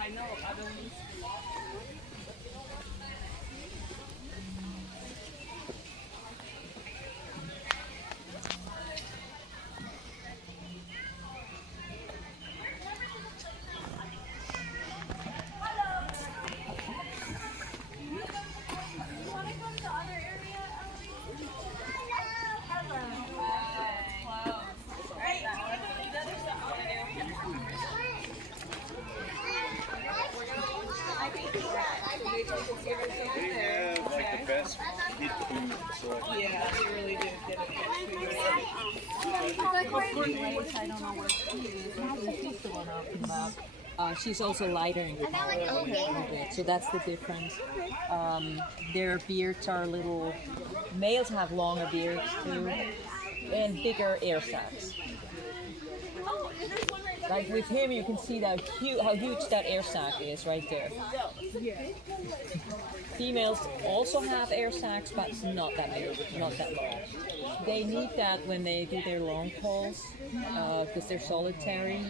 I know, I don't need to. have like the best kid food selection. Yeah, they really do. She's the one out from she's also lighter in color, so that's the difference. Their beards are little. Males have longer beards too, and bigger air sacs. Like with him, you can see that how huge that air sac is right there. Females also have air sacs, but not that big, not that long. They need that when they do their long calls, because they're solitary,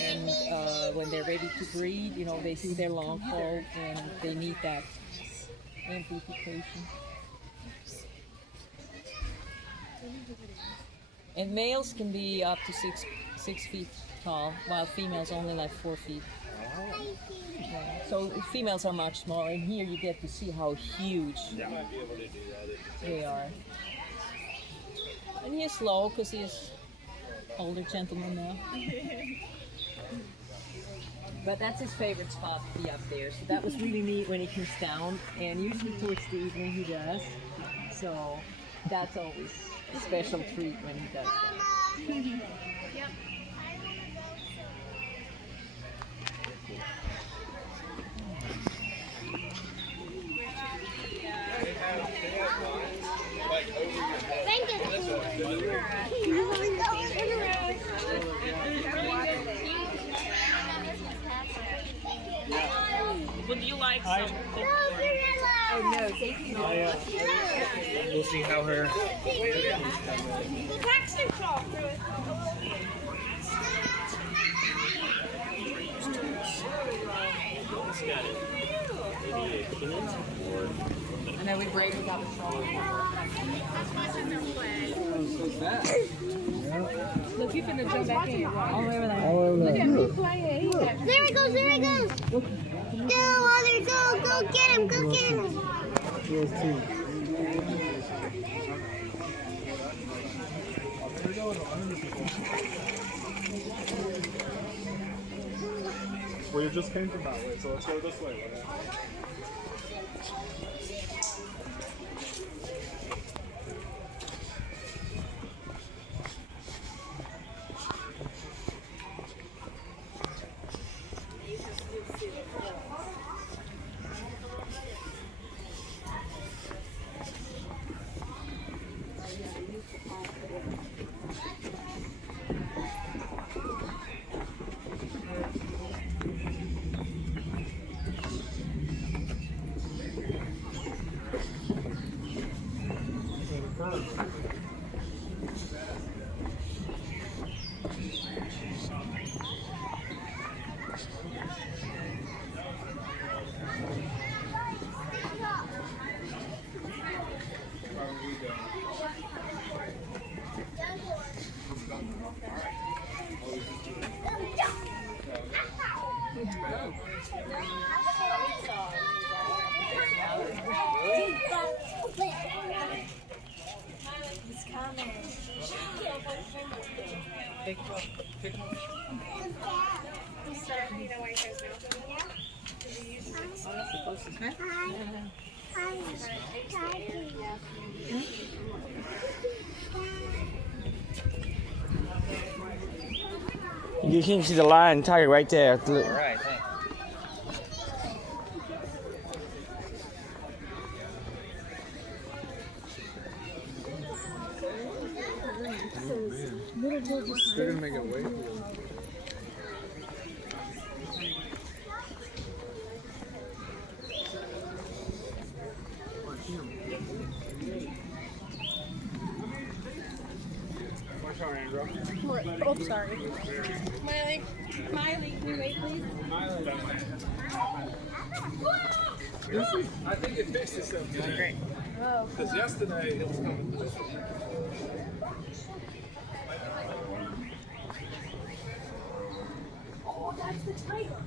and when they're ready to breed, you know, they do their long call, and they need that amplification. And males can be up to six feet tall, while females only like 4 feet. Yeah. So females are much smaller, and here you get to see how huge they are. And he is slow because he is older gentleman now. But that's his favorite spot to be up there. So that was really neat when he comes down, and usually towards the evening he does. So that's always a special treat when he does that. Yep. Would you like some? Oh no, thank you. We'll see how her. The Paxton clock. I know we break without a straw. Look, he's gonna jump back in. All the way over there. Look at me playing. There he goes, there he goes. Go, Otter, go get him, go get him. Well, you just came from that way, so let's go this way. You can see the lion and tiger right there. All right, thanks. They're gonna make it wait. Oh, sorry. Miley, can you wait, please? I think it fixed itself today. Great. Because yesterday it was coming this way. Oh, that's the tiger.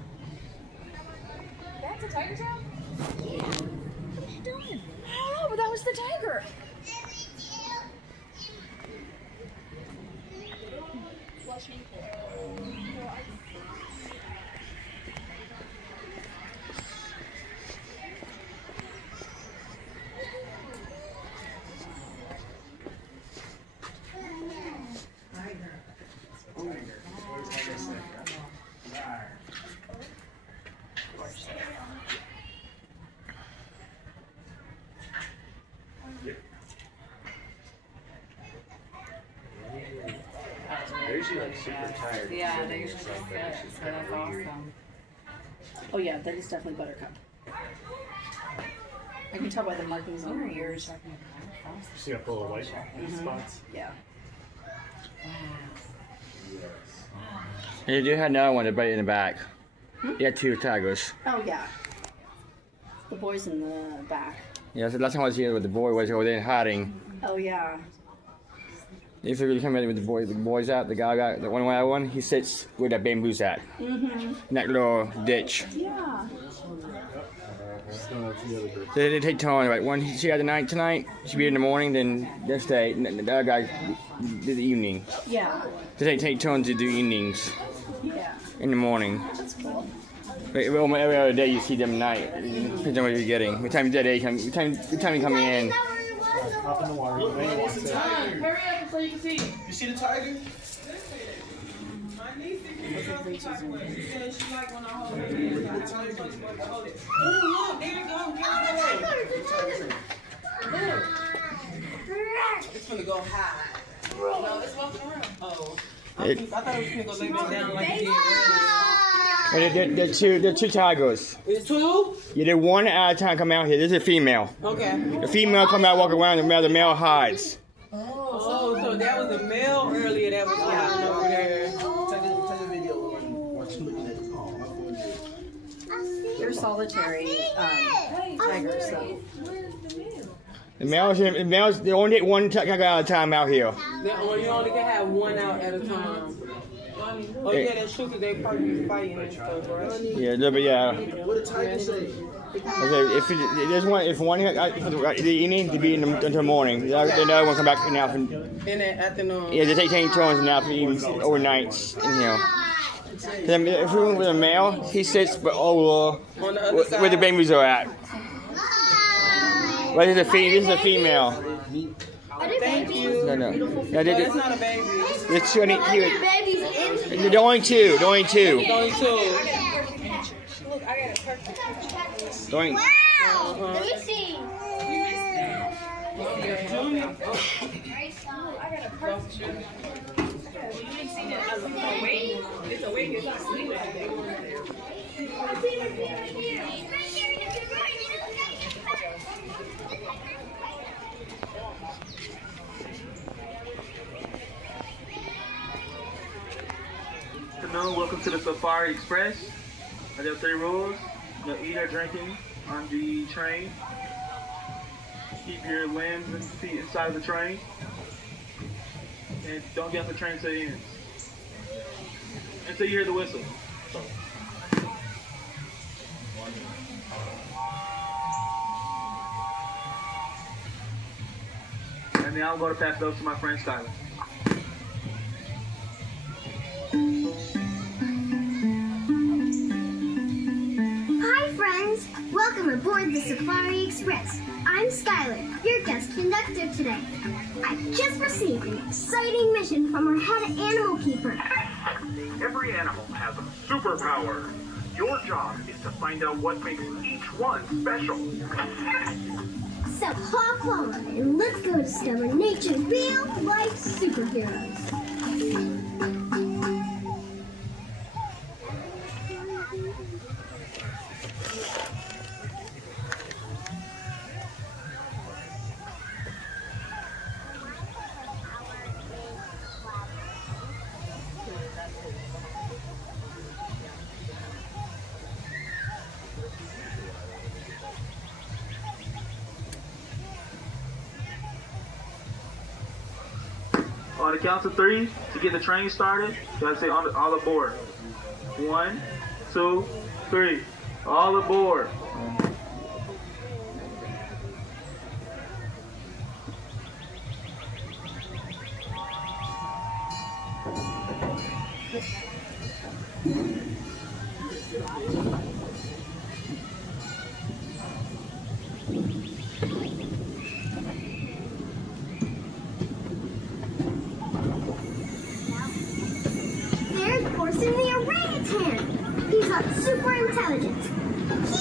That's a tiger tail? Yeah. What are you doing? I don't know, but that was the tiger. super tired. Yeah, they usually just sit, so that's awesome. Oh yeah, that is definitely Buttercup. I can tell by the markings on her ears. See a little white spots? Yeah. You do have another one right in the back. You had 2 tigers. Oh yeah. The boys in the back. Yeah, so last time I was here with the boy was over there hiding. Oh yeah. If you come in with the boys out, the guy got the one, he sits where that bamboo's at. In that little ditch. Yeah. They take turns, like one she had the night tonight, she'll be in the morning, then next day, and the other guy did the evening. Yeah. They take turns to do evenings. Yeah. In the morning. That's cool. But every other day you see them at night. Depends on what you're getting. What time of the day come? What time you come in? Hop in the water. Hurry up before you can see. You see the tiger? It's gonna go high. No, it's walking around. Oh. I thought it was gonna go lay back down like it did earlier. They're 2 tigers. It's 2? Yeah, they're one at a time come out here. This is a female. Okay. The female come out, walk around, the male hides. Oh, so that was a male earlier that was hiding over there. Take a video. They're solitary tigers, so. The males, they only get 1 tiger at a time out here. You only can have 1 out at a time. Oh yeah, that's true, because they probably be fighting and stuff, right? Yeah, a little bit, yeah. What did tiger say? Okay, if one you need to be in until the morning. The other one come back in In the afternoon. Yeah, they take turns now for even overnights in here. Then if we went with a male, he sits over where the babies are at. But this is a female. Thank you. No. Yeah, That's not a baby. They're only 2. They're only 2. It's only 2. Look, I got a perfect. Going. Wow! Let me see. Hello, welcome to the Safari Express. There are 3 rules. No eating or drinking on the train. Keep your limbs and feet inside of the train. And don't get off the train until it ends. Until you hear the whistle. And now I'm going to pass it over to my friend Skylar. Hi friends, welcome aboard the Safari Express. I'm Skylar, your guest conductor today. I just received an exciting mission from our head animal keeper. Every animal has a superpower. Your job is to find out what makes each one special. So hop on and let's go discover nature's real-life superheroes. On the count of 3, to get the train started, you gotta say all aboard. 1, 2, 3. All aboard. The orangutan. He's got super intelligence.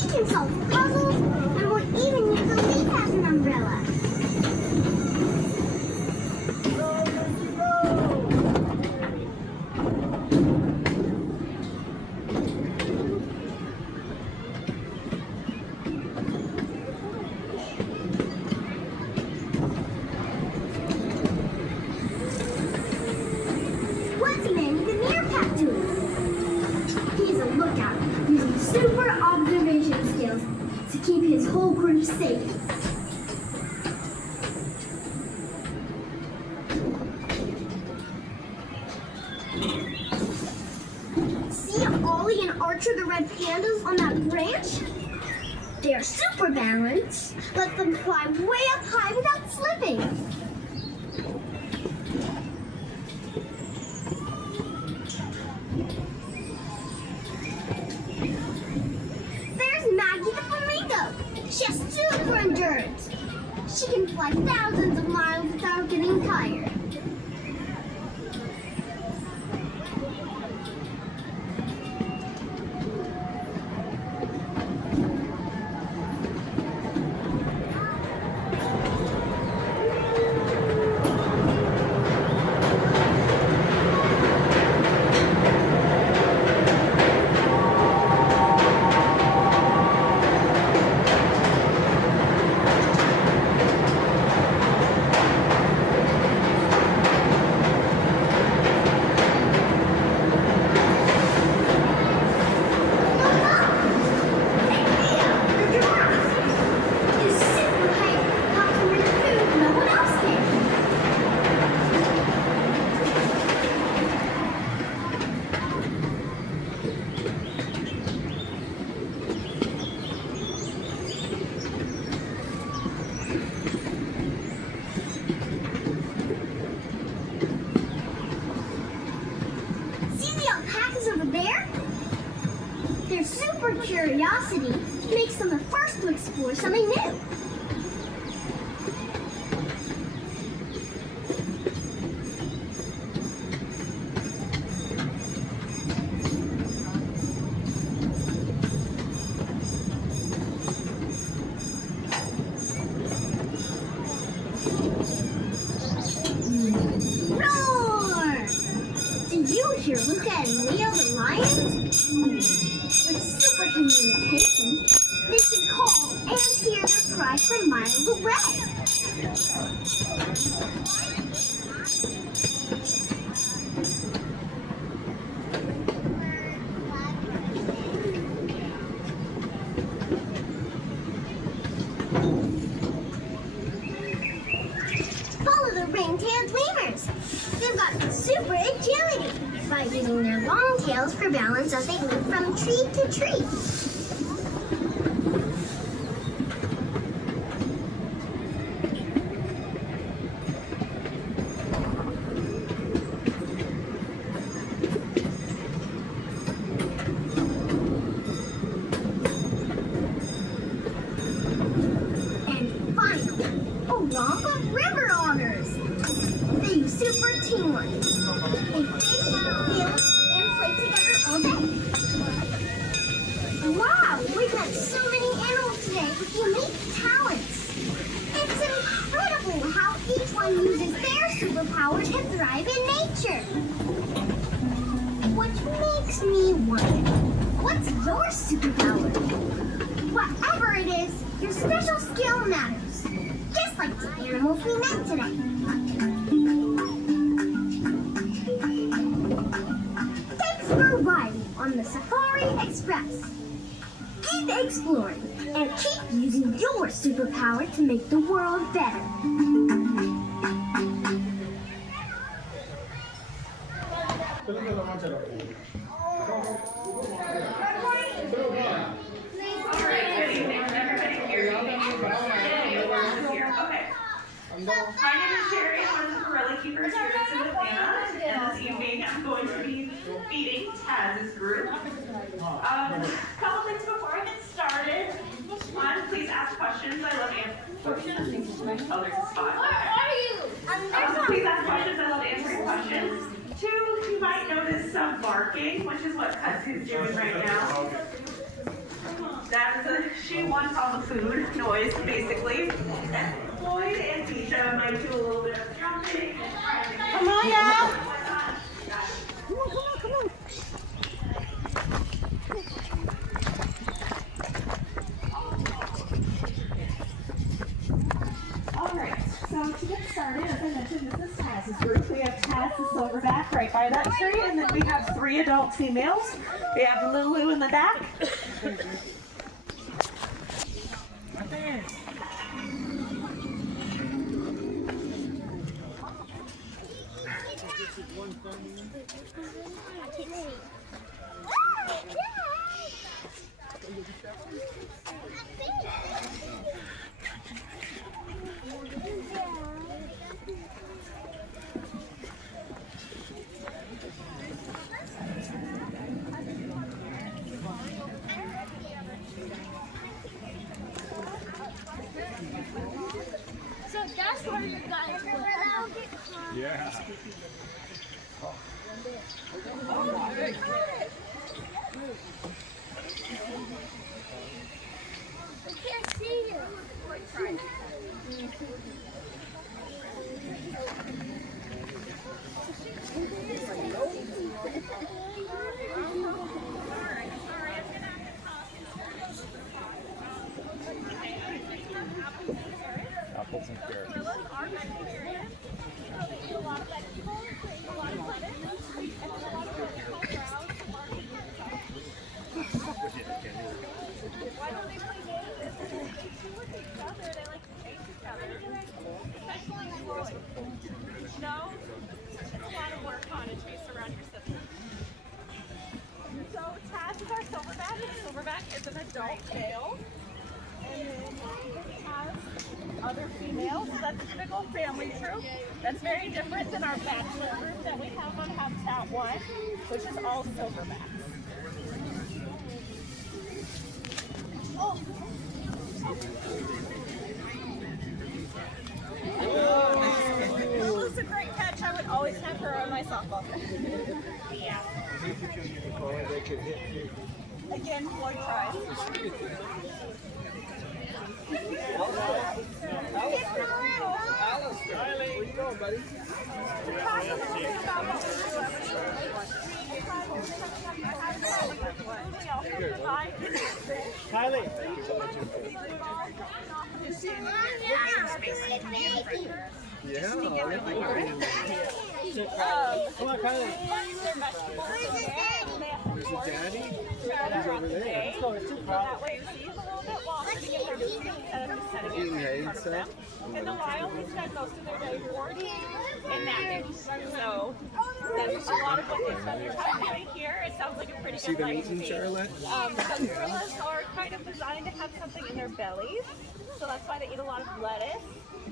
He can solve puzzles and will even use a leaf as an umbrella. his whole group safe. See Ollie and Archer, the red pandas on that branch? They're super balanced. Let them fly way up high without slipping. There's Maggie the flamingo. She has super endurance. She can fly thousands of miles without getting tired. Curiosity makes them the first to explore something new. Roar! Did you hear Luca and Leo the lions? With super communication, they can call and hear their cry from miles away. Follow the ring-tailed lemurs. They've got super agility by using their long tails for balance as they move from tree to tree. And finally, a romp of river otters. They use super teamwork. They fish, build, and play together all day. Wow, we've met so many animals today with unique talents. It's incredible how each one uses their superpower to thrive in nature. Which makes me wonder, what's your superpower? Whatever it is, your special skill matters. Just like the animals we met today. Thanks for riding on the Safari Express. Keep exploring and keep using your superpower to make the world better. My name is Sherry. I'm one of the gorilla keepers here at Savannah, and this evening I'm going to be feeding Taz's group. Couple things before I get started. One, please ask questions. I love answering. Oh, there's a spot. Please ask questions. I love answering questions. Two, you might notice some barking, which is what Taz is doing right now. That is she wants all the food noise, basically. And Floyd and Tisha might do a little bit of jumping. Come on now. Come on. Alright, so to get started, as I mentioned, this is Taz's group. We have Taz the silverback right by that tree, and then we have 3 adult females. We have Lulu in the back. Yeah. I can't see you. Apples and carrots. Why don't they play games? They with each other. They like to chase each other. Especially boys. No? It's a lot of work on to chase around your sibling. So Taz is our silverback. Silverback is an adult male. And then we have other females. So that's a typical family troop. That's very different than our bachelor group that we have on Habitat 1, which is all silverbacks. Oh. Lulu's a great catch. I would always have her on my softball team. Yeah. Again, Floyd tries. Where you going, buddy? Kylie. Yeah. Come on, Kylie. Where's your daddy? He's over there. So that way it seems a little bit longer to get their food instead of just setting it right in front of them. In the wild, we spend most of their day boarding and napping. So that's a lot of what they spend their time doing here. It sounds like a pretty good life. See the meat in Charlotte? Because gorillas are kind of designed to have something in their bellies. So that's why they eat a lot of lettuce.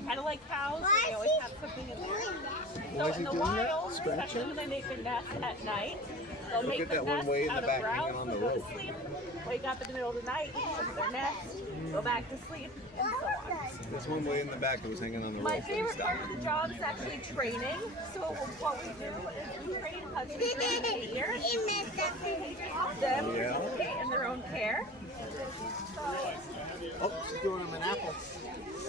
Kind of like cows, they always have something in there. So in the wild, especially when they make their nest at night, they'll make their nest out of ground, so go to sleep, wake up in the middle of the night, eat some of their nest, go back to sleep, and so on. There's one way in the back that was hanging on the rope. My favorite part of the job is actually training. So what we do is we train husbands and behaviors. Them in their own care. Oh, she's doing him an apple.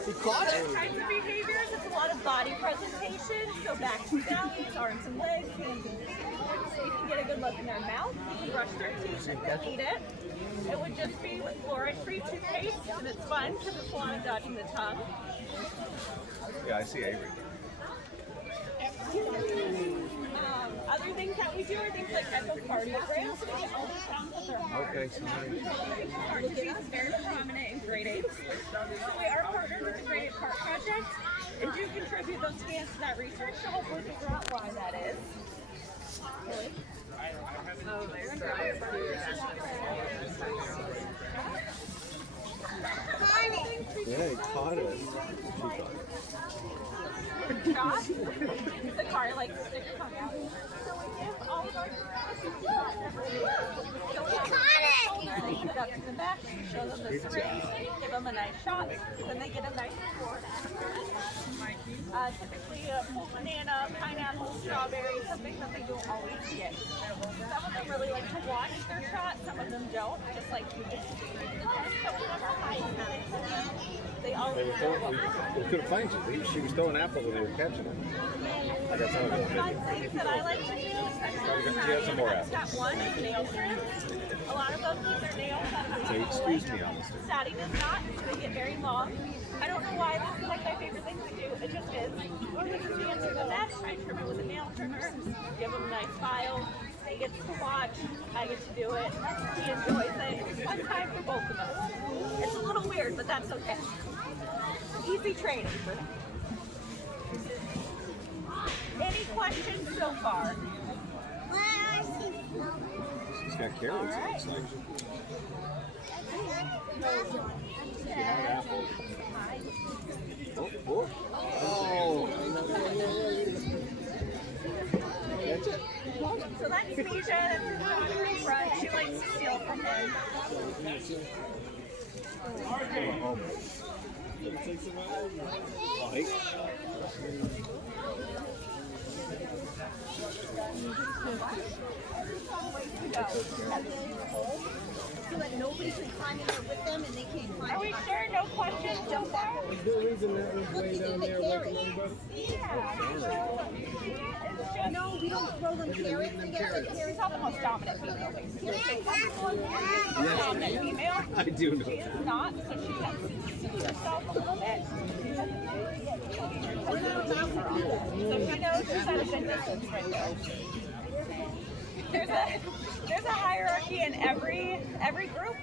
He caught it. Other types of behaviors, it's a lot of body presentation. So backs and bellies, arms and legs, hands and feet. You can get a good look in their mouth. You can brush their teeth if they'll eat it. It would just be with fluoride-free toothpaste, and it's fun because it's a lot of dodging the tongue. Yeah, I see Avery. Other things that we do are things like echocardiograms, which is all the sounds of their heart. Okay, sorry. Heart disease is very prominent in grade 8. So we are partnered with the Grade 8 Heart Project and do contribute those scans to that research to hopefully figure out why that is. Oh, they're Yeah, he caught it. She caught it. Shot. The car like sticks tongue out. So we give all of our shots every week. So we got it! They put it up to the back, show them the syringe, give them a nice shot, then they get a nice reward after. Typically a full banana, pineapple, strawberry, something that they don't always get. Some of them really like to watch their shot, some of them don't, just like you just do. They always We couldn't find you. She was throwing apples and they were catching them. I got some of them. Fun things that I like to do, especially She has some more apples. step one is nail trim. A lot of them keep their nails So excuse me, honestly. Sadie does not, so they get very long. I don't know why this is like my favorite thing to do. It just is. When we can answer the nest, I trim it with a nail trimmer, give him a nice file. He gets to watch, I get to do it. He enjoys it. It's a fun time for both of us. It's a little weird, but that's okay. Easy training for him. Any questions so far? She's got carrots. It looks like. She had apples. Oh. That's it. So that's Misha, that's her daughter in front. She likes to steal from him. So that nobody can climb in there with them and they can't climb. Are we sure? No questions so far? There's no reason that was way down there working on both. No, we don't throw them carrots. She's not the most dominant female, basically. Dominant female. I do know She is not, so she has to see herself a little bit. So she knows she's at a good distance right there. There's a hierarchy in every group,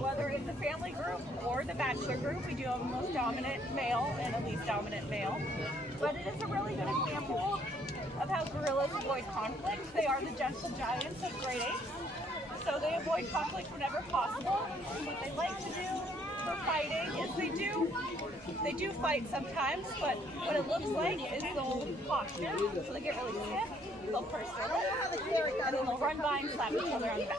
whether it's a family group or the bachelor group. We do have a most dominant male and a least dominant male. But it is a really good example of how gorillas avoid conflict. They are the gentle giants of great apes. So they avoid conflict whenever possible. And what they like to do for fighting is they do fight sometimes, but what it looks like is they'll posture, so they get really stiff, they'll purse their lips, and then they'll run by and slap each other on the back.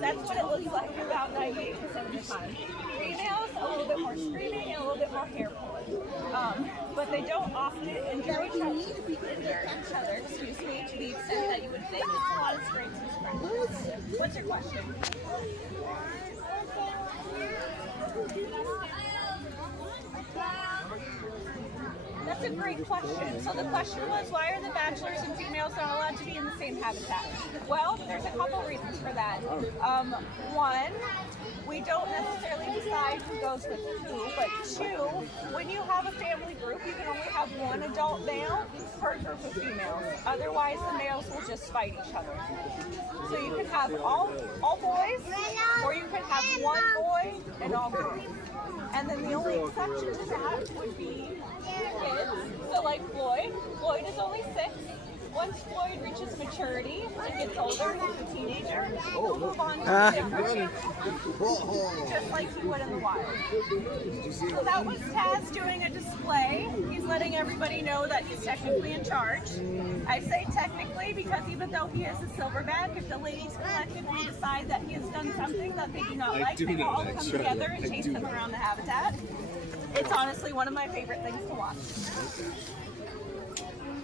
That's what it looks like about 98% of the time. Females, a little bit more screaming and a little bit more hair pulling. But they don't often injure each other, excuse me, to the extent that you would think. It's a lot of strength and strength. What's your question? That's a great question. So the question was, why are the bachelors and females not allowed to be in the same habitat? Well, there's a couple reasons for that. One, we don't necessarily decide who goes with who, but two, when you have a family group, you can only have one adult male per group of females. Otherwise, the males will just fight each other. So you can have all boys, or you can have one boy and all girls. And then the only exception to that would be kids. So like Floyd is only 6. Once Floyd reaches maturity and gets older, he's a teenager, he'll move on to a different family, just like he would in the wild. So that was Taz doing a display. He's letting everybody know that he's technically in charge. I say technically because even though he is a silverback, if the ladies collectively decide that he has done something that they do not like, they will all come together and chase him around the habitat. It's honestly one of my favorite things to watch.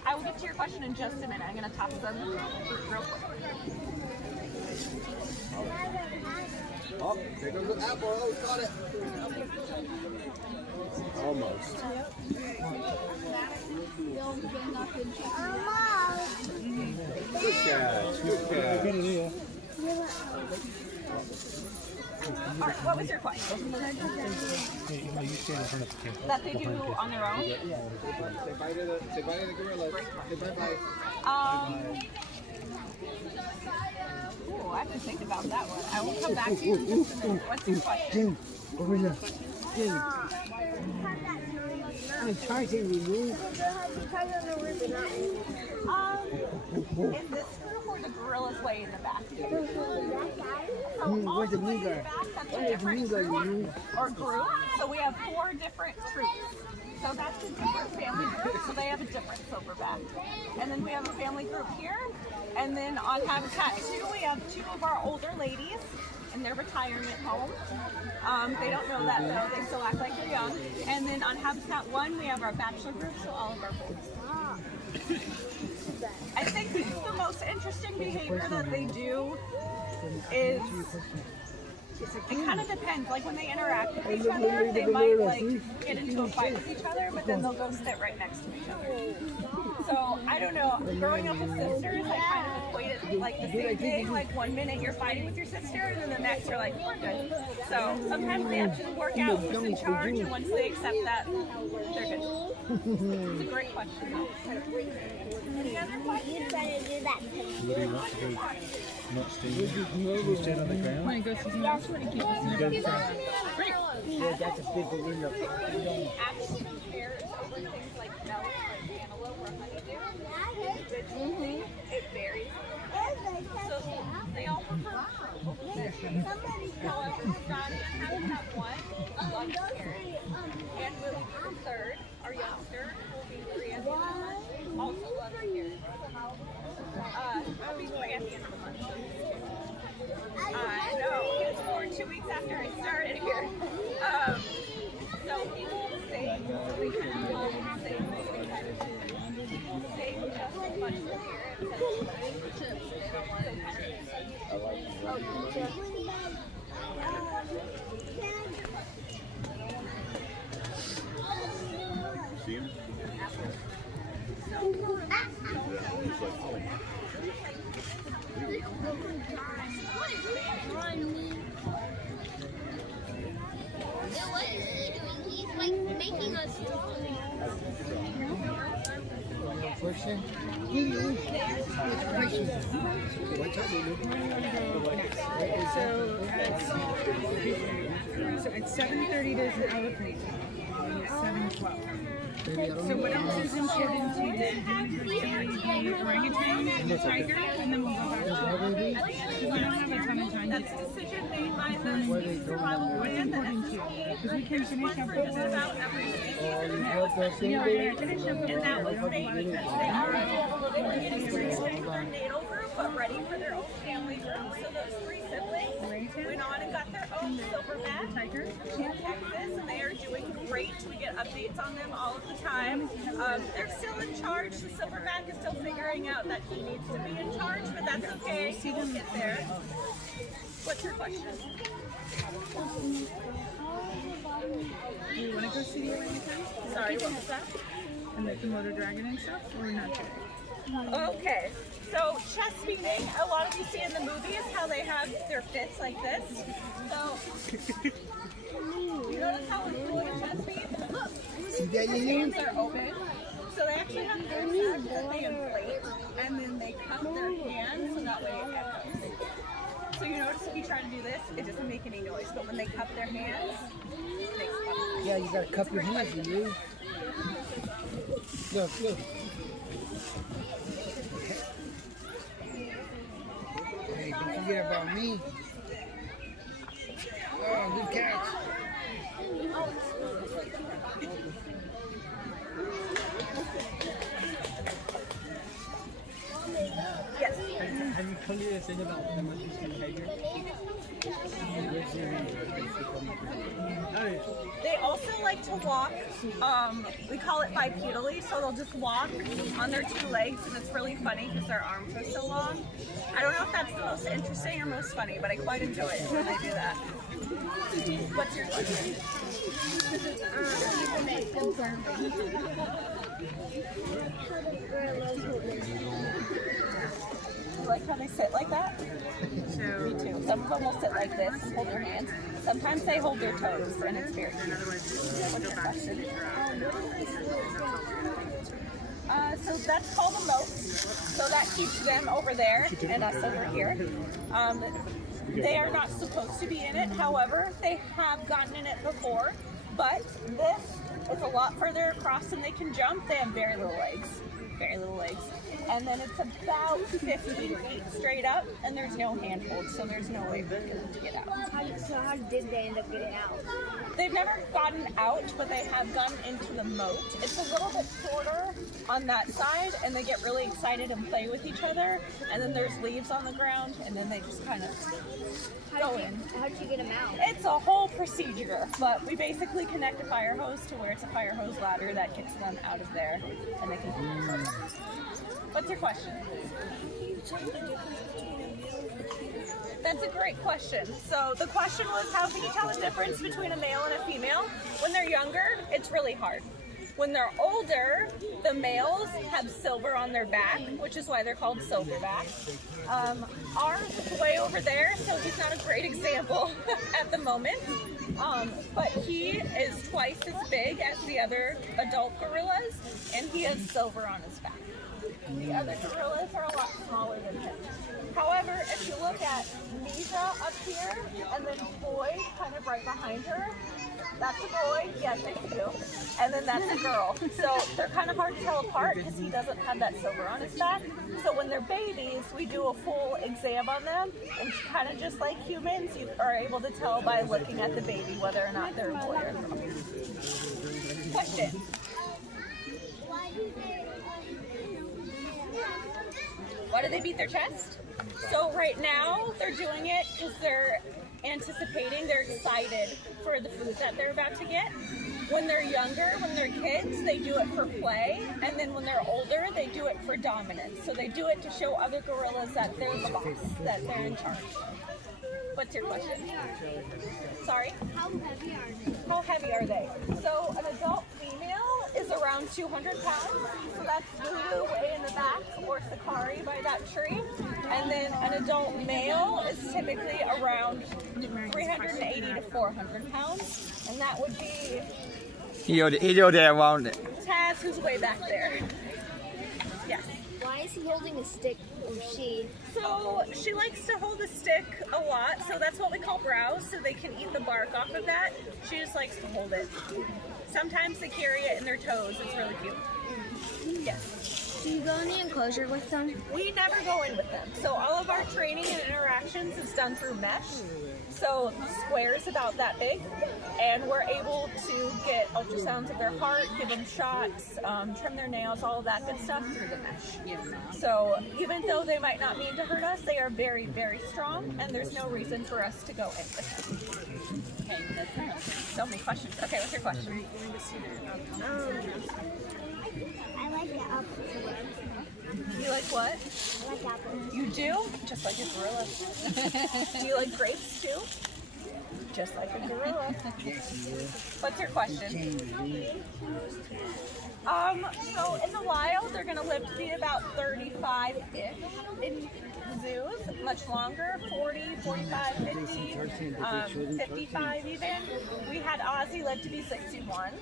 I will get to your question in just a minute. I'm going to toss them real quick. Oh, there goes the apple. Oh, got it. Almost. Good catch. Good catch. All right, what was your question? That they do on their own? Say bye to the gorillas. Say bye-bye. Ooh, I have to think about that one. I will come back to you in just a minute. What's your question? Over here. I'm trying to remove. In this group or the gorillas way in the back? Where's the moon guy? That's a different group or group. So we have 4 different troops. So that's a different family group. So they have a different silverback. And then we have a family group here. And then on Habitat 2, we have 2 of our older ladies in their retirement home. They don't know that though, they still act like they're young. And then on Habitat 1, we have our bachelor group, so all of our boys. I think the most interesting behavior that they do is, it kind of depends. Like when they interact with each other, they might like get into a fight with each other, but then they'll go sit right next to each other. So I don't know. Growing up with sisters, I kind of equate it like the same thing. Like one minute you're fighting with your sister, and then the next you're like, we're good. So sometimes they have to work out who's in charge, and once they accept that, they're good. It's a great question. Any other questions? What do you want to do? Not stand? Can you stand on the ground? Want to go see that's what it keeps us Go to the front. Great. Yeah, that's a big window. Actually compares over things like melon or cantaloupe or honeydew. It varies. So they all prefer fruit. However, Johnny and Habitat 1 love carrots. And Willie from 3rd, our youngster, will be 3 at the end of the month, also loves carrots. I'll be 3 at the end of the month. No, he was born 2 weeks after I started here. So he will See him? What is he doing? He's like making us Question? So at 7:30 there's an elephant. 7:12. So what else is important to the orangutan and the tiger, and then we'll go back to we don't have a ton of time. That's a decision made by the survival plan that because we can finish up with about every species. Yeah, we're finish up and that was made because they are getting ready for their natal group, but ready for their own family group. So those three siblings went on and got their own silverback tiger in Texas, and they are doing great. We get updates on them all of the time. They're still in charge. The silverback is still figuring out that he needs to be in charge, but that's okay. He will get there. What's your question? Do you want to go see the orangutan? Sorry, what was that? And the Komodo dragon and stuff, or not today? Okay, so chest feeding, a lot of you see in the movies how they have their fists like this. So, you notice how it's cool to chest feed? Look, their hands are open. So they actually have their sacs that they inflate, and then they cup their hands so that way it echoes. So you notice if you try to do this, it doesn't make any noise, but when they cup their hands, it makes a noise. Yeah, you gotta cup your hands, you. Look, look. Hey, don't forget about me. Oh, good catch. Yes. Have you told you this thing about the monkeys and tiger? They also like to walk, we call it bipedally, so they'll just walk on their two legs, and it's really funny because their arms are so long. I don't know if that's the most interesting or most funny, but I quite enjoy it when they do that. What's your question? You like how they sit like that? Me too. Some of them will sit like this and hold their hands. Sometimes they hold their toes, and it's very cute. What's your question? So that's called a moat. So that keeps them over there and us over here. They are not supposed to be in it. However, they have gotten in it before. But this is a lot further across than they can jump. They have very little legs. Very little legs. And then it's about 15 feet straight up, and there's no handhold, so there's no way for them to get out. So how did they end up getting out? They've never gotten out, but they have gotten into the moat. It's a little bit shorter on that side, and they get really excited and play with each other. And then there's leaves on the ground, and then they just kind of go in. How'd you get them out? It's a whole procedure, but we basically connect a fire hose to where it's a fire hose ladder that gets them out of there, and they can pull them. What's your question? That's a great question. So the question was, how can you tell the difference between a male and a female? When they're younger, it's really hard. When they're older, the males have silver on their back, which is why they're called silverback. Ours is way over there, so he's not a great example at the moment. But he is twice as big as the other adult gorillas, and he has silver on his back. The other gorillas are a lot smaller than him. However, if you look at Misha up here, and then Boy kind of right behind her, that's a boy, yes, it's you, and then that's a girl. So they're kind of hard to tell apart because he doesn't have that silver on his back. So when they're babies, we do a full exam on them, and kind of just like humans, you are able to tell by looking at the baby whether or not they're a boy or a girl. Question. Why do they beat their chest? So right now, they're doing it because they're anticipating, they're excited for the food that they're about to get. When they're younger, when they're kids, they do it for play, and then when they're older, they do it for dominance. So they do it to show other gorillas that they're the boss, that they're in charge. What's your question? Sorry? How heavy are they? How heavy are they? So an adult female is around 200 pounds. So that's Lulu way in the back, or Kori by that tree. And then an adult male is typically around 380 to 400 pounds. And that would be He'll there around it. Taz, who's way back there. Yes. Why is he holding a stick, or she? So she likes to hold a stick a lot, so that's what we call browse, so they can eat the bark off of that. She just likes to hold it. Sometimes they carry it in their toes. It's really cute. Yes. Do you go in the enclosure with them? We never go in with them. So all of our training and interactions is done through mesh. So the square is about that big, and we're able to get ultrasounds of their heart, give them shots, trim their nails, all of that good stuff through the mesh. So even though they might not mean to hurt us, they are very, very strong, and there's no reason for us to go in with them. Okay, that's enough. So many questions. Okay, what's your question? I like the apple. You like what? I like apples. You do? Just like a gorilla. Do you like grapes too? Just like a gorilla. What's your question? So in the wild, they're going to live to be about 35-ish. In zoos, much longer, 40, 45, 50, 55 even. We had Ozzy live to be 61.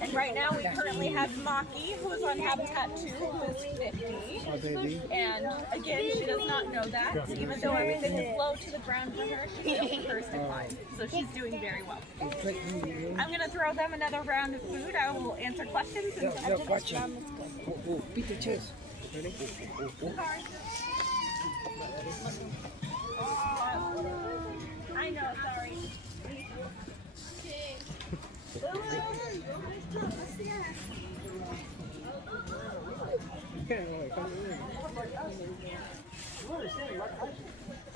And right now we currently have Maki, who is on Habitat 2, who is 50. And again, she does not know that. Even though everything is low to the ground for her, she's still first in line. So she's doing very well. I'm going to throw them another round of food. I will answer questions. No question. Beat the chest. Ready? I know, sorry.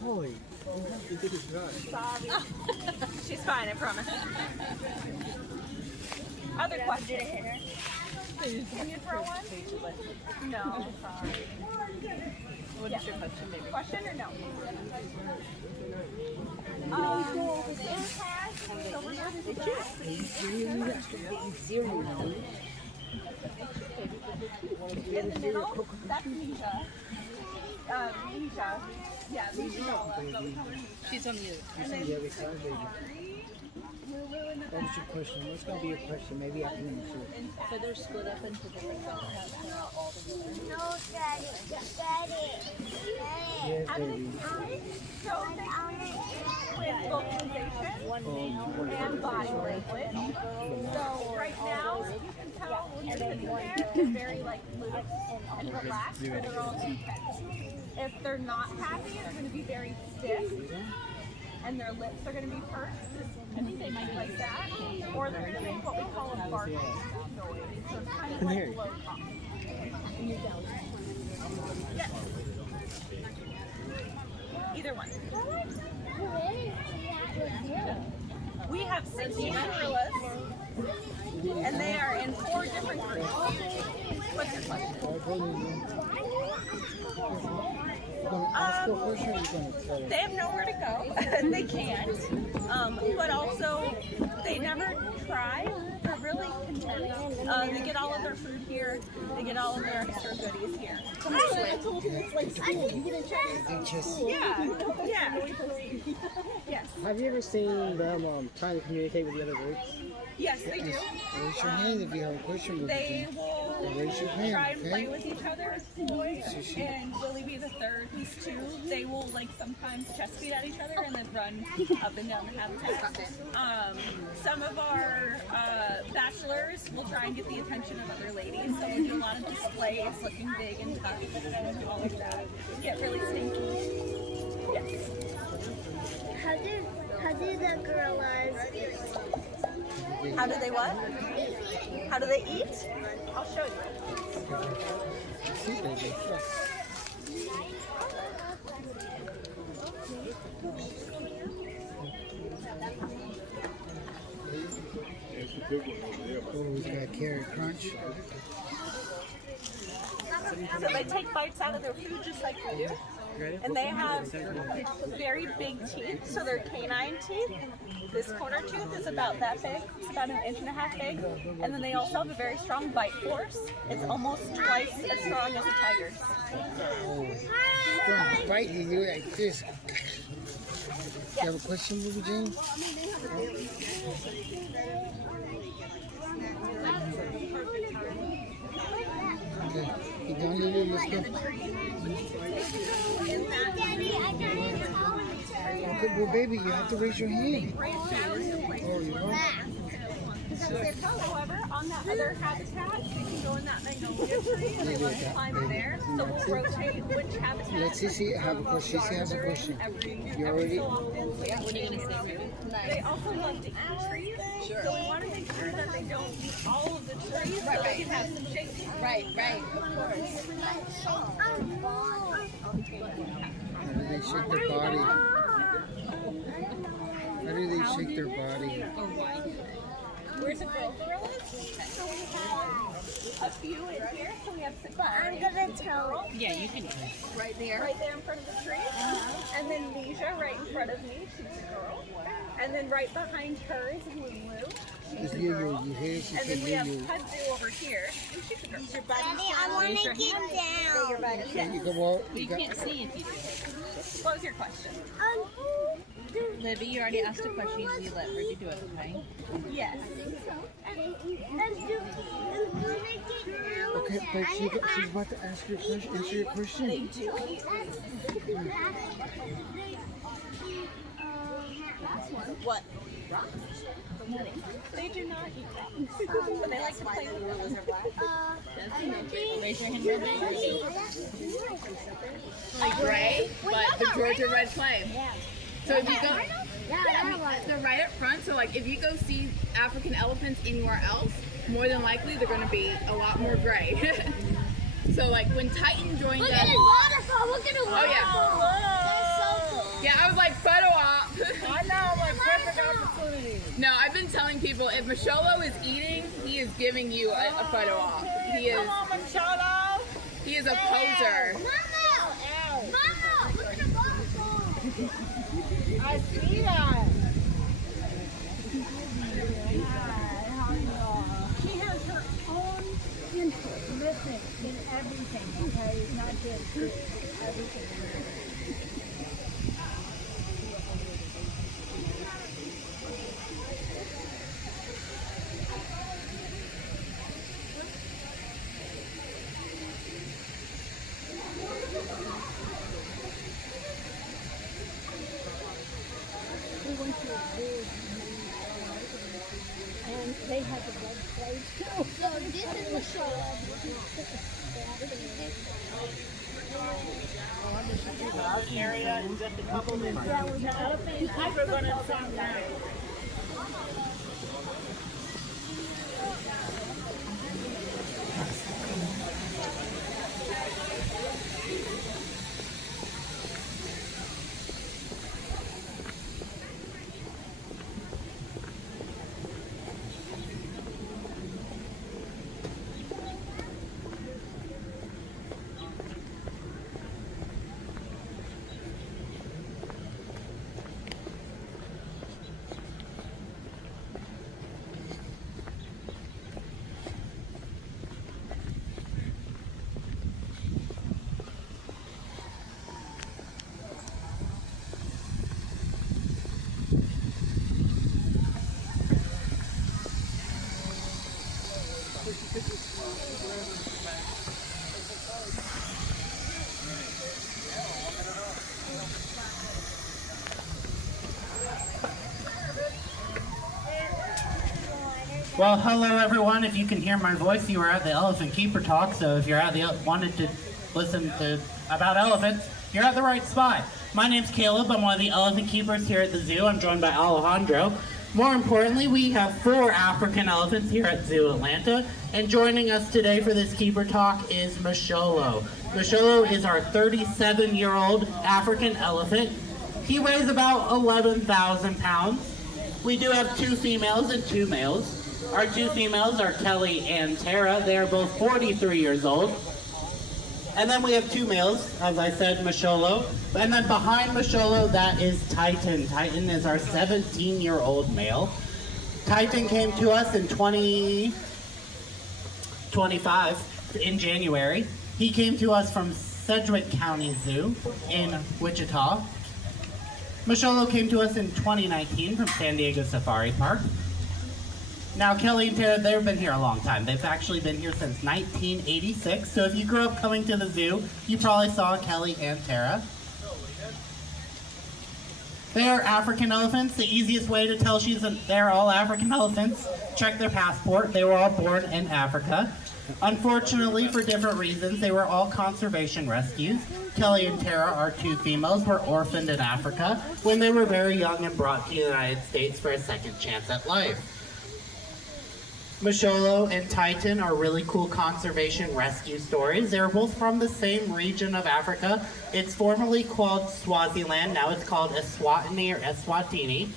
Boy, you did it right. Sorry. She's fine, I promise. Other question. Can you throw one? No, sorry. What is your question, maybe? Question or no? In the middle, that's Misha. Misha. Yeah, Misha. She's on the other side, baby. What was your question? What's going to be your question? Maybe I can answer it. So they're split up into different compounds. No, Daddy. Daddy. Yes, baby. So with vocalization and body language. So right now, you can tell when they're sitting there, they're very like loose and relaxed, but they're all intense. If they're not happy, they're going to be very stiff, and their lips are going to be pursed. I think they might be like that, or they're going to make what we call a barking noise. So it's kind of like low talk. Yes. Either one. We have 16 gorillas, and they are in 4 different groups. What's your question? They have nowhere to go. They can't. But also, they never try. They're really content. They get all of their food here. They get all of their extra goodies here. Yeah. Yeah. Yes. Have you ever seen them trying to communicate with the other groups? Yes, they do. Raise your hand if you have a question. They will raise your hand, try and okay? play with each other. And Willie be the third, who's 2. They will like sometimes chest beat at each other and then run up and down the habitat. Some of our bachelors will try and get the attention of other ladies. So we do a lot of displays, looking big and tough, and do all of that. Get really stinky. Yes. How do the gorillas eat? How do they what? How do they eat? I'll show you. Oh, we got carrot crunch. So they take bites out of their food just like we do. And they have very big teeth, so they're canine teeth. This corner tooth is about that big. It's about 1.5 inches big. And then they also have a very strong bite force. It's almost twice as strong as a tiger's. Oh, strong bite you like this. You have a question, Ruby Jane? Okay, you done, Lily? Let's go. Okay, well, baby, you have to raise your hand. Oh, you know? However, on that other habitat, you can go in that magnolia tree and they let you climb there. So we'll rotate which habitat. Let's see, I have a question. She has a question. You already? What are you going to say, They also love to eat trees. Sure. So we want to make sure that they don't eat all of the trees so they can have some shade. Right, of course. How do they shake their body? How do they shake their body? Where's the girl gorillas? So we have a few in here. So we have six. But I'm gonna tell. Yeah, you can. Right there in front of the tree. And then Leisha right in front of me. She's a girl. And then right behind her is Lulu. It's Lulu. You hear? She And said then we have Lulu. Kudzu over here. And she's a girl. Is your buddy Daddy, I want to get down. Your buddy. Okay, you go walk. You can't see if you do. What was your question? Libby, you already asked a question. You let Ruby do it, okay? Yes. Okay, but she's about to ask your question. Answer your question. They do eat. What? Rocks? They do not eat rocks. But they like to play with rocks. Raise your hand, Ruby. Like gray, but the Georgia red clay. Yeah. So if you go, they're right up front. So like if you go see African elephants anywhere else, more than likely they're going to be a lot more gray. So like when Titan joined Look us, at his waterfall. Look at his waterfall. oh yeah, That's so cool. yeah, I was like photo op. I know, like perfect opportunity. No, I've been telling people if Masholo is eating, he is giving you a photo op. He is. Come on, Machado. He is a poser. Mama! Mama! Look at the waterfall. I see that. She has her own interest, listen, in everything, okay? Not just everything. We went to a zoo and they had the red clay too. So this is the show. Our area in just a couple minutes. Yeah, we got elephants. We're going to send that. Well, hello everyone. If you can hear my voice, you are at the Elephant Keeper Talk. So if you're at the wanted to listen to about elephants, you're at the right spot. My name's Caleb. I'm one of the elephant keepers here at the zoo. I'm joined by Alejandro. More importantly, we have 4 African elephants here at Zoo Atlanta. And joining us today for this Keeper Talk is Masholo. Masholo is our 37-year-old African elephant. He weighs about 11,000 pounds. We do have 2 females and 2 males. Our two females are Kelly and Tara. They are both 43 years old. And then we have two males, as I said, Masholo. And then behind Masholo, that is Titan. Titan is our 17-year-old male. Titan came to us in 2025, in January. He came to us from Sedgwick County Zoo in Wichita. Masholo came to us in 2019 from San Diego Safari Park. Now, Kelly and Tara, they've been here a long time. They've actually been here since 1986. So if you grew up coming to the zoo, you probably saw Kelly and Tara. They are African elephants. The easiest way to tell they're all African elephants, check their passport. They were all born in Africa. Unfortunately, for different reasons, they were all conservation rescues. Kelly and Tara, our two females, were orphaned in Africa when they were very young and brought to the United States for a second chance at life. Masholo and Titan are really cool conservation rescue stories. They're both from the same region of Africa. It's formerly called Swaziland. Now it's called Eswatini or Eswatini.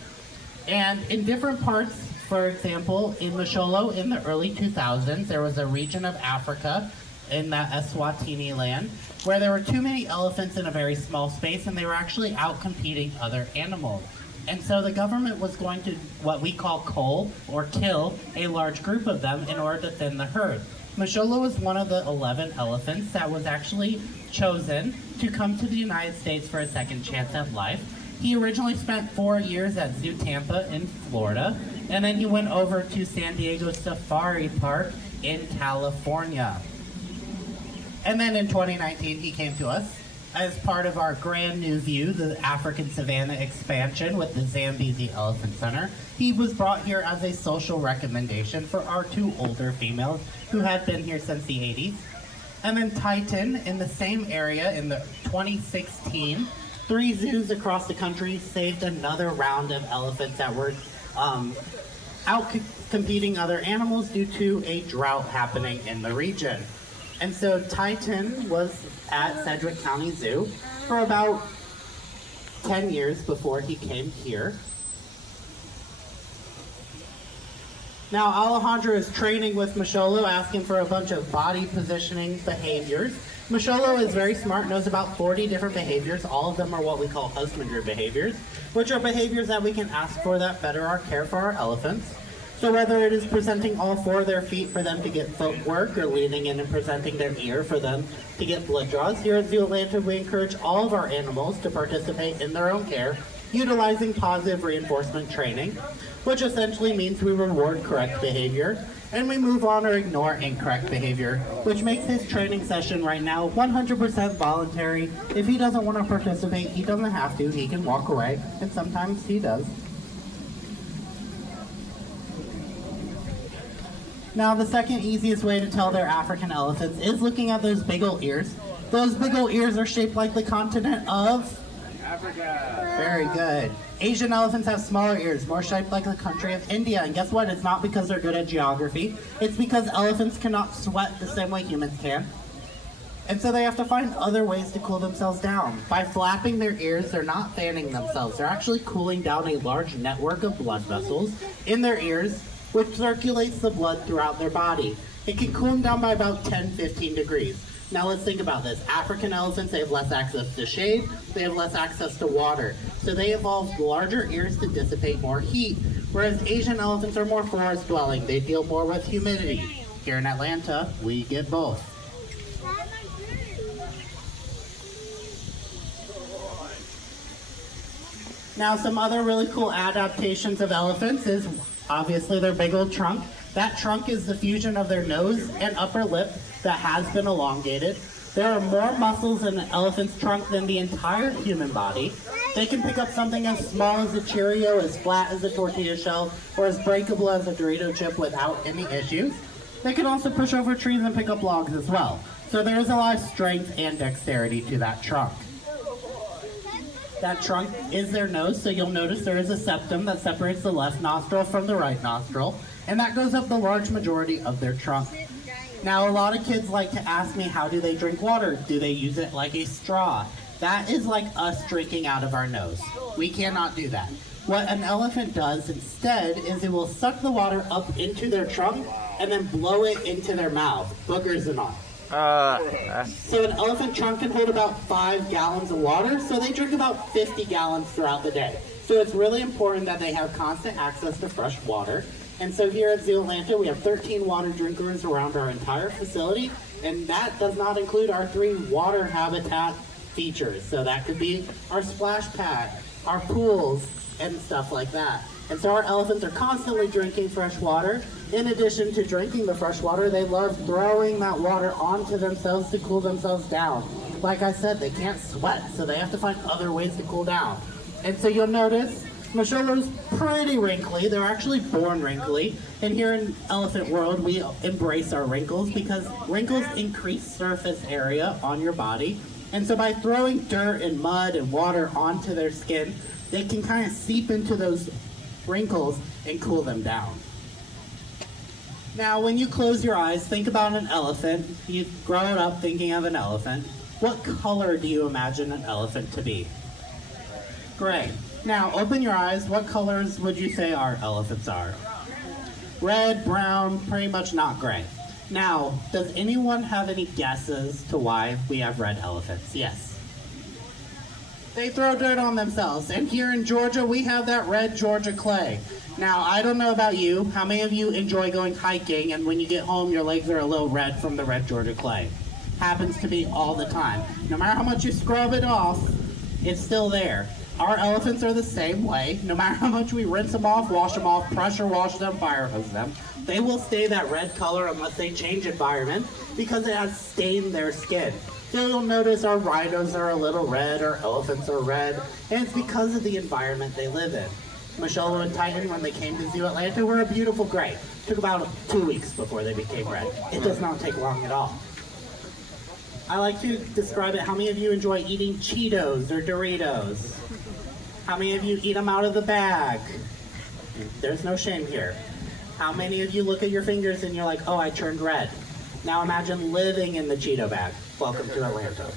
And in different parts, for example, in Masholo in the early 2000s, there was a region of Africa in that Eswatini land where there were too many elephants in a very small space and they were actually out competing other animals. And so the government was going to, what we call cull or kill, a large group of them in order to thin the herd. Masholo was one of the 11 elephants that was actually chosen to come to the United States for a second chance at life. He originally spent 4 years at Zoo Tampa in Florida, and then he went over to San Diego Safari Park in California. And then in 2019, he came to us as part of our brand new view, the African Savanna expansion with the Zambezi Elephant Center. He was brought here as a social recommendation for our two older females who had been here since the 80s. And then Titan, in the same area in the 2016, 3 zoos across the country saved another round of elephants that were out competing other animals due to a drought happening in the region. And so Titan was at Sedgwick County Zoo for about 10 years before he came here. Now Alejandro is training with Masholo, asking for a bunch of body positioning behaviors. Masholo is very smart, knows about 40 different behaviors. All of them are what we call husbandry behaviors, which are behaviors that we can ask for that better our care for our elephants. So whether it is presenting all 4 of their feet for them to get footwork or leaning in and presenting their ear for them to get blood draws, here at Zoo Atlanta we encourage all of our animals to participate in their own care, utilizing positive reinforcement training, which essentially means we reward correct behavior and we move on or ignore incorrect behavior, which makes his training session right now 100% voluntary. If he doesn't want to participate, he doesn't have to. He can walk away, and sometimes he does. Now, the second easiest way to tell they're African elephants is looking at those big old ears. Those big old ears are shaped like the continent of Africa. Very good. Asian elephants have smaller ears, more shaped like the country of India. And guess what? It's not because they're good at geography. It's because elephants cannot sweat the same way humans can. And so they have to find other ways to cool themselves down. By flapping their ears, they're not fanning themselves. They're actually cooling down a large network of blood vessels in their ears, which circulates the blood throughout their body. It can cool them down by about 10-15 degrees. Now let's think about this. African elephants, they have less access to shade, they have less access to water. So they evolved larger ears to dissipate more heat, whereas Asian elephants are more forest dwelling. They deal more with humidity. Here in Atlanta, we get both. Now some other really cool adaptations of elephants is obviously their big old trunk. That trunk is the fusion of their nose and upper lip that has been elongated. There are more muscles in an elephant's trunk than the entire human body. They can pick up something as small as a Cheerio, as flat as a tortilla shell, or as breakable as a Dorito chip without any issues. They can also push over trees and pick up logs as well. So there is a lot of strength and dexterity to that trunk. That trunk is their nose, so you'll notice there is a septum that separates the left nostril from the right nostril, and that goes up the large majority of their trunk. Now, a lot of kids like to ask me, how do they drink water? Do they use it like a straw? That is like us drinking out of our nose. We cannot do that. What an elephant does instead is it will suck the water up into their trunk and then blow it into their mouth, boogers and all. So an elephant trunk can hold about 5 gallons of water, so they drink about 50 gallons throughout the day. So it's really important that they have constant access to fresh water. And so here at Zoo Atlanta, we have 13 water drinkers around our entire facility, and that does not include our 3 water habitat features. So that could be our splash pad, our pools, and stuff like that. And so our elephants are constantly drinking fresh water. In addition to drinking the fresh water, they love throwing that water onto themselves to cool themselves down. Like I said, they can't sweat, so they have to find other ways to cool down. And so you'll notice Masholo's pretty wrinkly. They're actually born wrinkly. And here in Elephant World, we embrace our wrinkles because wrinkles increase surface area on your body. And so by throwing dirt and mud and water onto their skin, they can kind of seep into those wrinkles and cool them down. Now, when you close your eyes, think about an elephant. You grow up thinking of an elephant. What color do you imagine an elephant to be? Gray. Now, open your eyes. What colors would you say our elephants are? Red, brown, pretty much not gray. Now, does anyone have any guesses to why we have red elephants? Yes. They throw dirt on themselves. And here in Georgia, we have that red Georgia clay. Now, I don't know about you. How many of you enjoy going hiking and when you get home, your legs are a little red from the red Georgia clay? Happens to me all the time. No matter how much you scrub it off, it's still there. Our elephants are the same way. No matter how much we rinse them off, wash them off, pressure wash them, fire hose them, they will stay that red color unless they change environment because it has stained their skin. So you'll notice our rhinos are a little red, our elephants are red, and it's because of the environment they live in. Masholo and Titan, when they came to Zoo Atlanta, were a beautiful gray. Took about 2 weeks before they became red. It does not take long at all. I like to describe it. How many of you enjoy eating Cheetos or Doritos? How many of you eat them out of the bag? There's no shame here. How many of you look at your fingers and you're like, oh, I turned red? Now imagine living in the Cheeto bag. Welcome to Atlanta.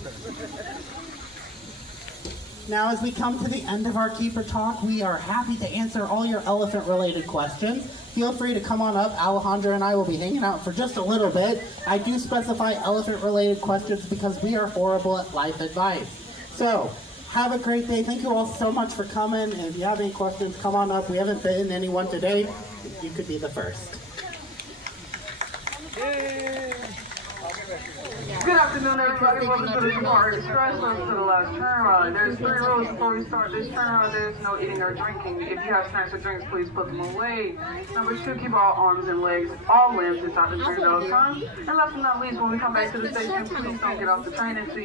Now as we come to the end of our Keeper Talk, we are happy to answer all your elephant-related questions. Feel free to come on up. Alejandra and I will be hanging out for just a little bit. I do specify elephant-related questions because we are horrible at life advice. So, have a great day. Thank you all so much for coming. And if you have any questions, come on up. We haven't bitten anyone today. You could be the first. Good afternoon, everybody. Welcome to the Smart Express. Welcome to the last turn ride. There's 3 rules before we start this turn ride. There's no eating or drinking. If you have snacks or drinks, please put them away. Number 2, keep all arms and legs, all limbs inside the train at all times. And last but not least, when we come back to the station, please don't get off the train until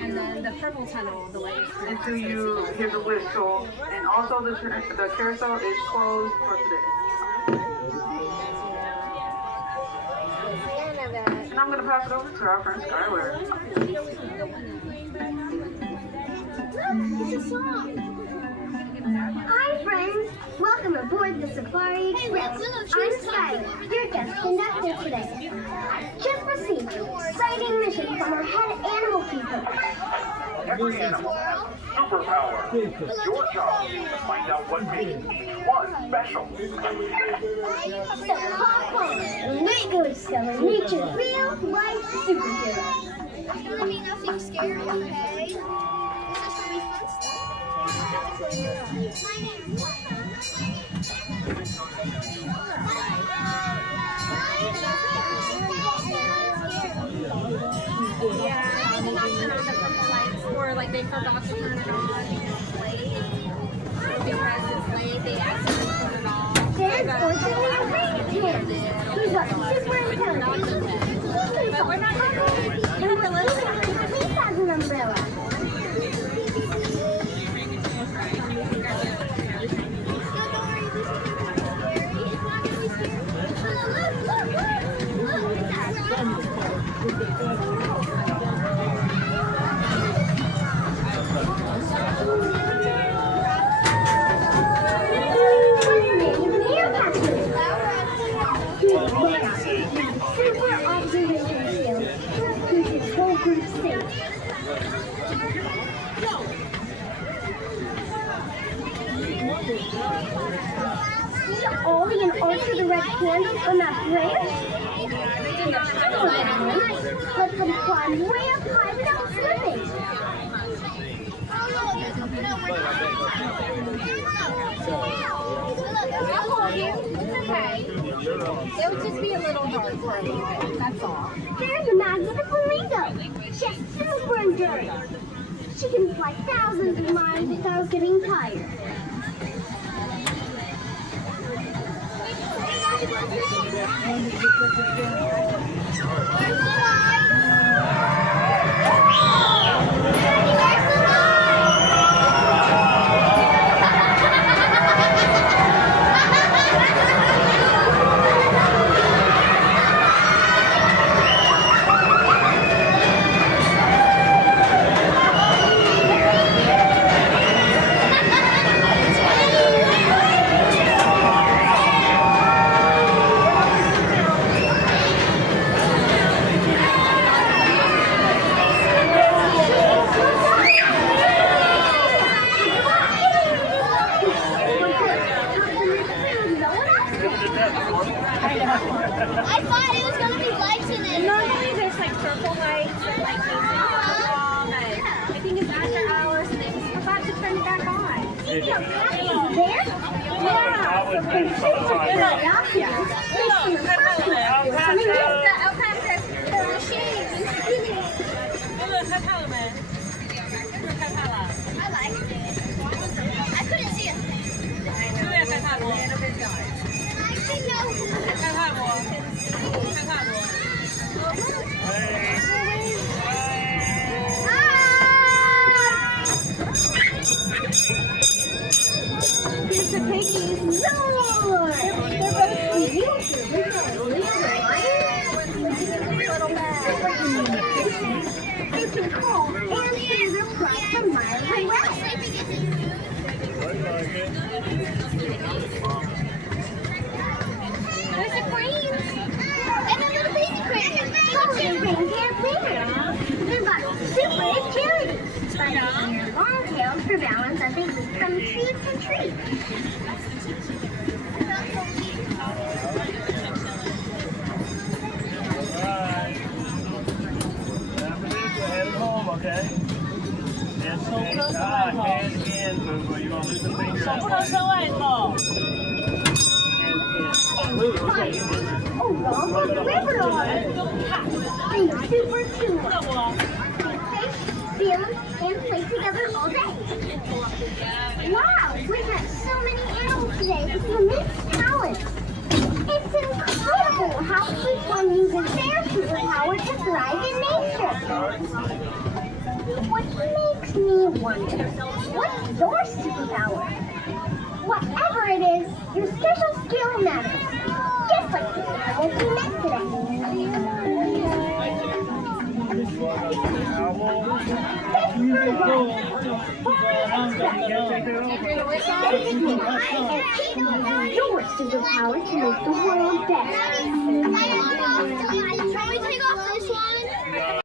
you hear the whistle. And also the carousel is closed for today. And I'm going to pass it over to our friend Skylar. Hi friends, welcome aboard the Safari Express. I'm Skylar, your guest conductor today. Just received an exciting mission from our head animal keeper. Every animal has superpowers. Your job is to find out what makes each one special. So hop on, and let's go discover nature's real-life superheroes. There's gonna be nothing scary, okay? This is gonna be fun stuff. My name's Yeah, and not turn on the purple lights, or like they forgot to turn it on because it's late. Because it's late, they accidentally put it on. There's fortunately a orangutan. He's got super intelligence. But we're not going to He has an umbrella. Super observation skills. let them climb way up high without slipping. I'll hold you. It's okay. It would just be a little hard for a little bit. That's all. There's a magnificent flamingo. She's super enduring. She can fly thousands of miles without getting tired. I thought it was going to be lights in it. Normally there's like circle lights and like I think it's after hours and they just forgot to turn it back on. There? Yeah. I couldn't see a thing. Here's the piggies. No! They're both cute. They can call and see their pride from miles away. There's a crane. And a little baby crane. Oh, and cranes can't leave it. They've got super agility. By using their long tails for balance as they leap from tree to tree. Head home, okay? Hands in, Boo. You're going to lose the finger. Oh, wrong with the river on. They're super cool. They fish, swim, and play together all day. Wow, we've met so many animals today with immense talent. It's incredible how each one uses their superpower to thrive in nature. What makes me wonder, what's your superpower? Whatever it is, your special skill matters. Just like the animals we met today. Your superpower to make the world better.